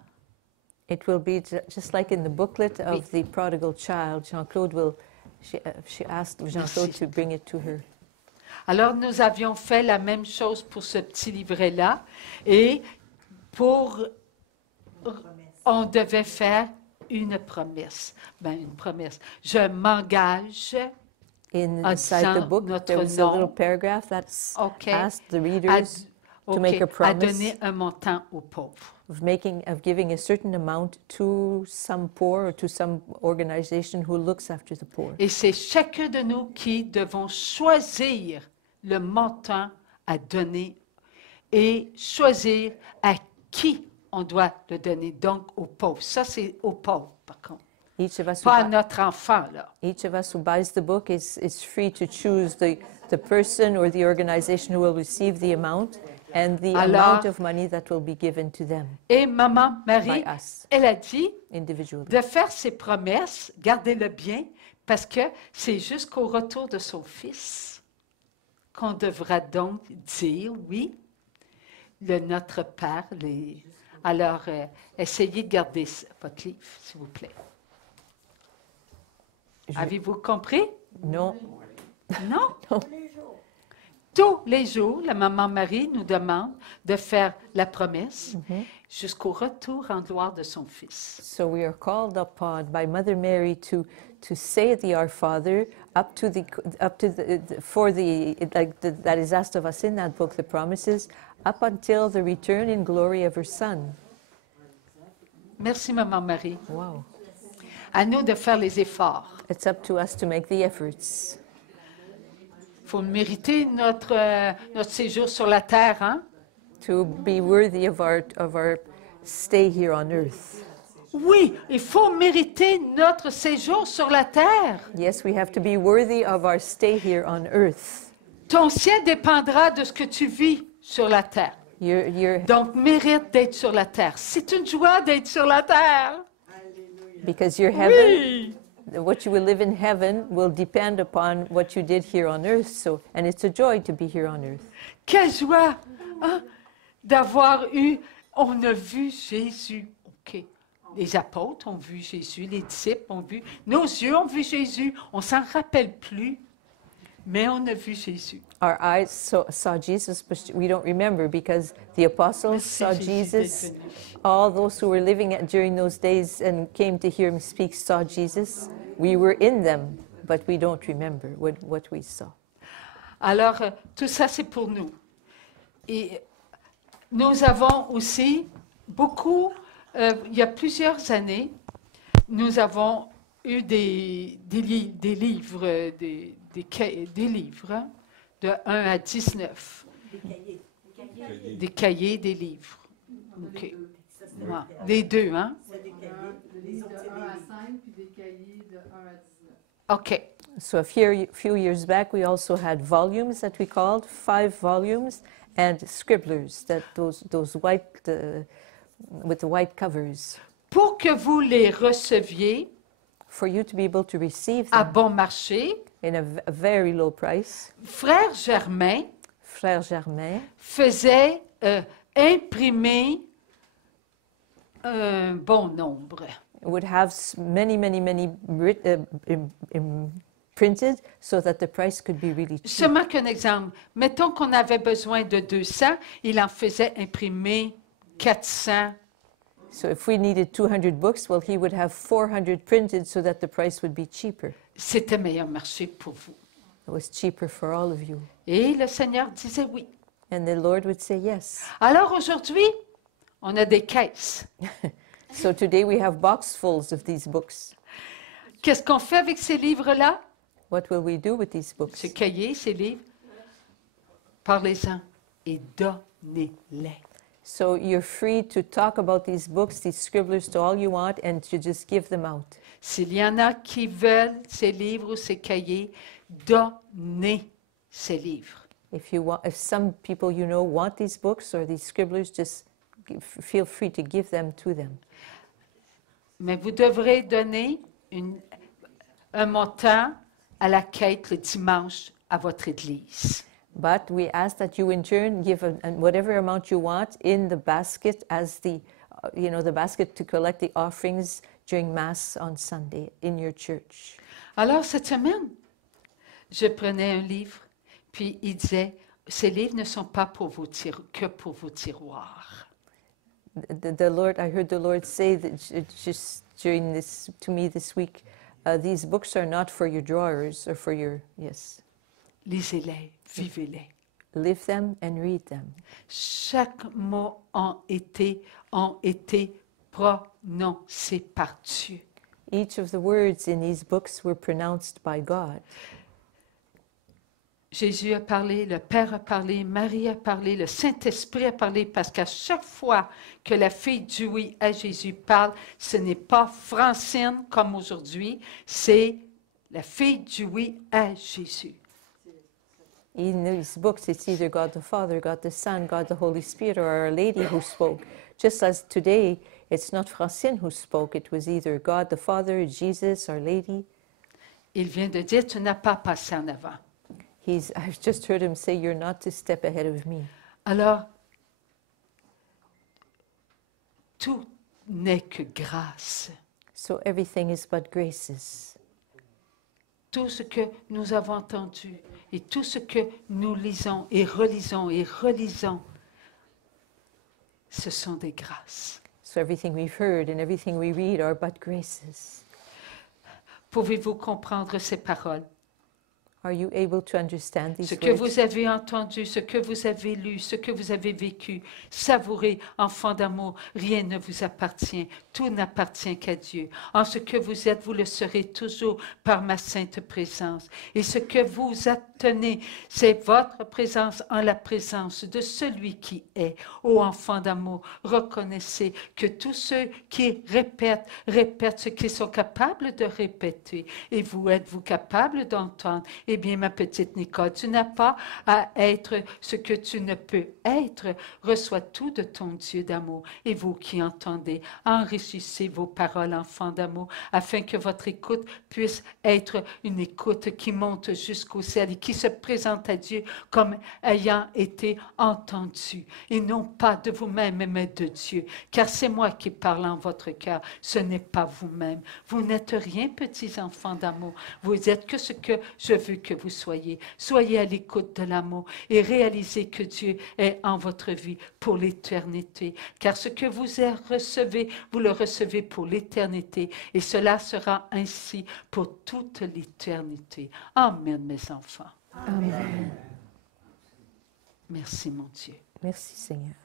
It will be just like in the booklet of the prodigal child. Jean-Claude she asked Jean-Claude to bring it to her. Alors, nous avions fait la même chose pour ce petit livret-là. Et on devait faire une promesse. Une promesse. Je m'engage Inside the book, there was a little paragraph that asked the readers to make a promise à donner un montant aux pauvres. of giving a certain amount to some poor or to some organization who looks after the poor. Et c'est chacun de nous qui devons choisir le montant à donner et choisir à qui on doit le donner, donc aux pauvres. Ça, c'est aux pauvres, par contre. Pas à notre enfant, là. Each of us who buys the book is free to choose the person or the organization who will receive the amount and the amount of money that will be given to them. Et Maman Marie, by us, elle a dit individually. de faire ses promesses, gardez-le bien, parce que c'est jusqu'au retour de son fils qu'on devra donc dire, oui, notre Père. Alors, essayez de garder votre livre, s'il vous plaît. Avez-vous compris? Non. Non? Non. tous les jours, la maman Marie nous demande de faire la promesse jusqu'au retour en gloire de son Fils. So we are called upon by Mother Mary to say the Our Father for the that is asked of us in that book, the promises, up until the return in glory of her Son. Merci, maman Marie. Wow. À nous de faire les efforts. It's up to us to make the efforts. Il faut mériter notre séjour sur la terre, hein? To be worthy of our stay here on earth. Oui, il faut mériter notre séjour sur la terre. Yes, we have to be worthy of our stay here on earth. Ton ciel dépendra de ce que tu vis sur la terre. Donc, mérite d'être sur la terre. C'est une joie d'être sur la terre. Because your heaven, what you will live in heaven will depend upon what you did here on earth. So, and it's a joy to be here on earth. Quelle joie, hein, d'avoir eu, on a vu Jésus. OK. Les apôtres ont vu Jésus, les disciples ont vu, nos yeux ont vu Jésus. On s'en rappelle plus, mais on a vu Jésus. Our eyes saw Jesus, but we don't remember because the apostles saw Jesus. All those who were living during those days and came to hear him speak saw Jesus. We were in them, but we don't remember what we saw. Alors, tout ça, c'est pour nous. Et nous avons aussi beaucoup, il y a plusieurs années, nous avons eu des livres, des livres, hein, de 1 à 19. Des cahiers, des livres. OK. Ouais. Les deux, hein? Des livres de 1 à 5 puis des cahiers de 1 à 19. OK. So a few years back, we also had volumes that we called 5 volumes, and scribblers, that those white with the white covers. Pour que vous les receviez, for you to be able to receive à them bon marché, in a very low price, Frère Germain faisait imprimer un bon nombre. would have many printed so that the price could be really cheap. Seulement qu'un exemple. Mettons qu'on avait besoin de 200, il en faisait imprimer 400. So if we needed 200 books, well, he would have 400 printed so that the price would be cheaper. C'était meilleur marché pour vous. It was cheaper for all of you. Et le Seigneur disait oui. And the Lord would say yes. Alors aujourd'hui, on a des caisses. So today we have boxfuls of these books. Qu'est-ce qu'on fait avec ces livres-là? What will we do with these books? Ces cahiers, ces livres? Parlez-en et donnez-les. So you're free to talk about these books, these scribblers, to all you want, and to just give them out. S'il y en a qui veulent ces livres ou ces cahiers, donnez ces livres. If some people you know want these books or these scribblers, just feel free to give them to them. Mais vous devrez donner un montant à la quête le dimanche à votre église. But we ask that you in turn give whatever amount you want in the basket as the basket to collect the offerings during Mass on Sunday in your church. Alors cette semaine, je prenais un livre, puis il disait, ces livres ne sont pas que pour vos tiroirs. I heard the Lord say that just during this to me this week, these books are not for your drawers or for your, yes. Lisez-les, vivez-les. Live them and read them. Chaque mot ont été prononcés par Dieu. Each of the words in these books were pronounced by God. Jésus a parlé, le Père a parlé, Marie a parlé, le Saint-Esprit a parlé, parce qu'à chaque fois que la fille du oui à Jésus parle, ce n'est pas Francine comme aujourd'hui, c'est la fille du oui à Jésus. In these books, it's either God the Father, God the Son, God the Holy Spirit, or Our Lady who spoke. Just as today, it's not Francine who spoke, it was either God the Father, Jesus, Our Lady. Il vient de dire, tu n'as pas passé en avant. I've just heard him say, you're not to step ahead of me. Alors, tout n'est que grâce. So everything is but graces. tout ce que nous avons entendu et tout ce que nous lisons et relisons, ce sont des grâces. So everything we've heard and everything we read are but graces. Pouvez-vous comprendre ces paroles? Are you able to understand these Ce que words? vous avez entendu, ce que vous avez lu, ce que vous avez vécu, savourez, enfants d'amour, rien ne vous appartient, tout n'appartient qu'à Dieu. En ce que vous êtes, vous le serez toujours par ma sainte présence. Et ce que vous attendez, c'est votre présence en la présence de celui qui est. Ô enfants d'amour, reconnaissez que tous ceux qui répètent ce qu'ils sont capables de répéter. Et vous, êtes-vous capables d'entendre? Eh bien, ma petite Nicole, tu n'as pas à être ce que tu ne peux être. Reçois tout de ton Dieu d'amour. Et vous qui entendez, enrichissez vos paroles, enfants d'amour, afin que votre écoute puisse être une écoute qui monte jusqu'au ciel et qui se présente à Dieu comme ayant été entendue. Et non pas de vous-même, mais de Dieu. Car c'est moi qui parle en votre cœur. Ce n'est pas vous-même. Vous n'êtes rien, petits enfants d'amour. Vous êtes que ce que je veux que vous soyez. Soyez à l'écoute de l'amour et réalisez que Dieu est en votre vie pour l'éternité. Car ce que vous recevez, vous le recevez pour l'éternité et cela sera ainsi pour toute l'éternité. Amen, mes enfants. Amen. Merci, mon Dieu. Merci, Seigneur.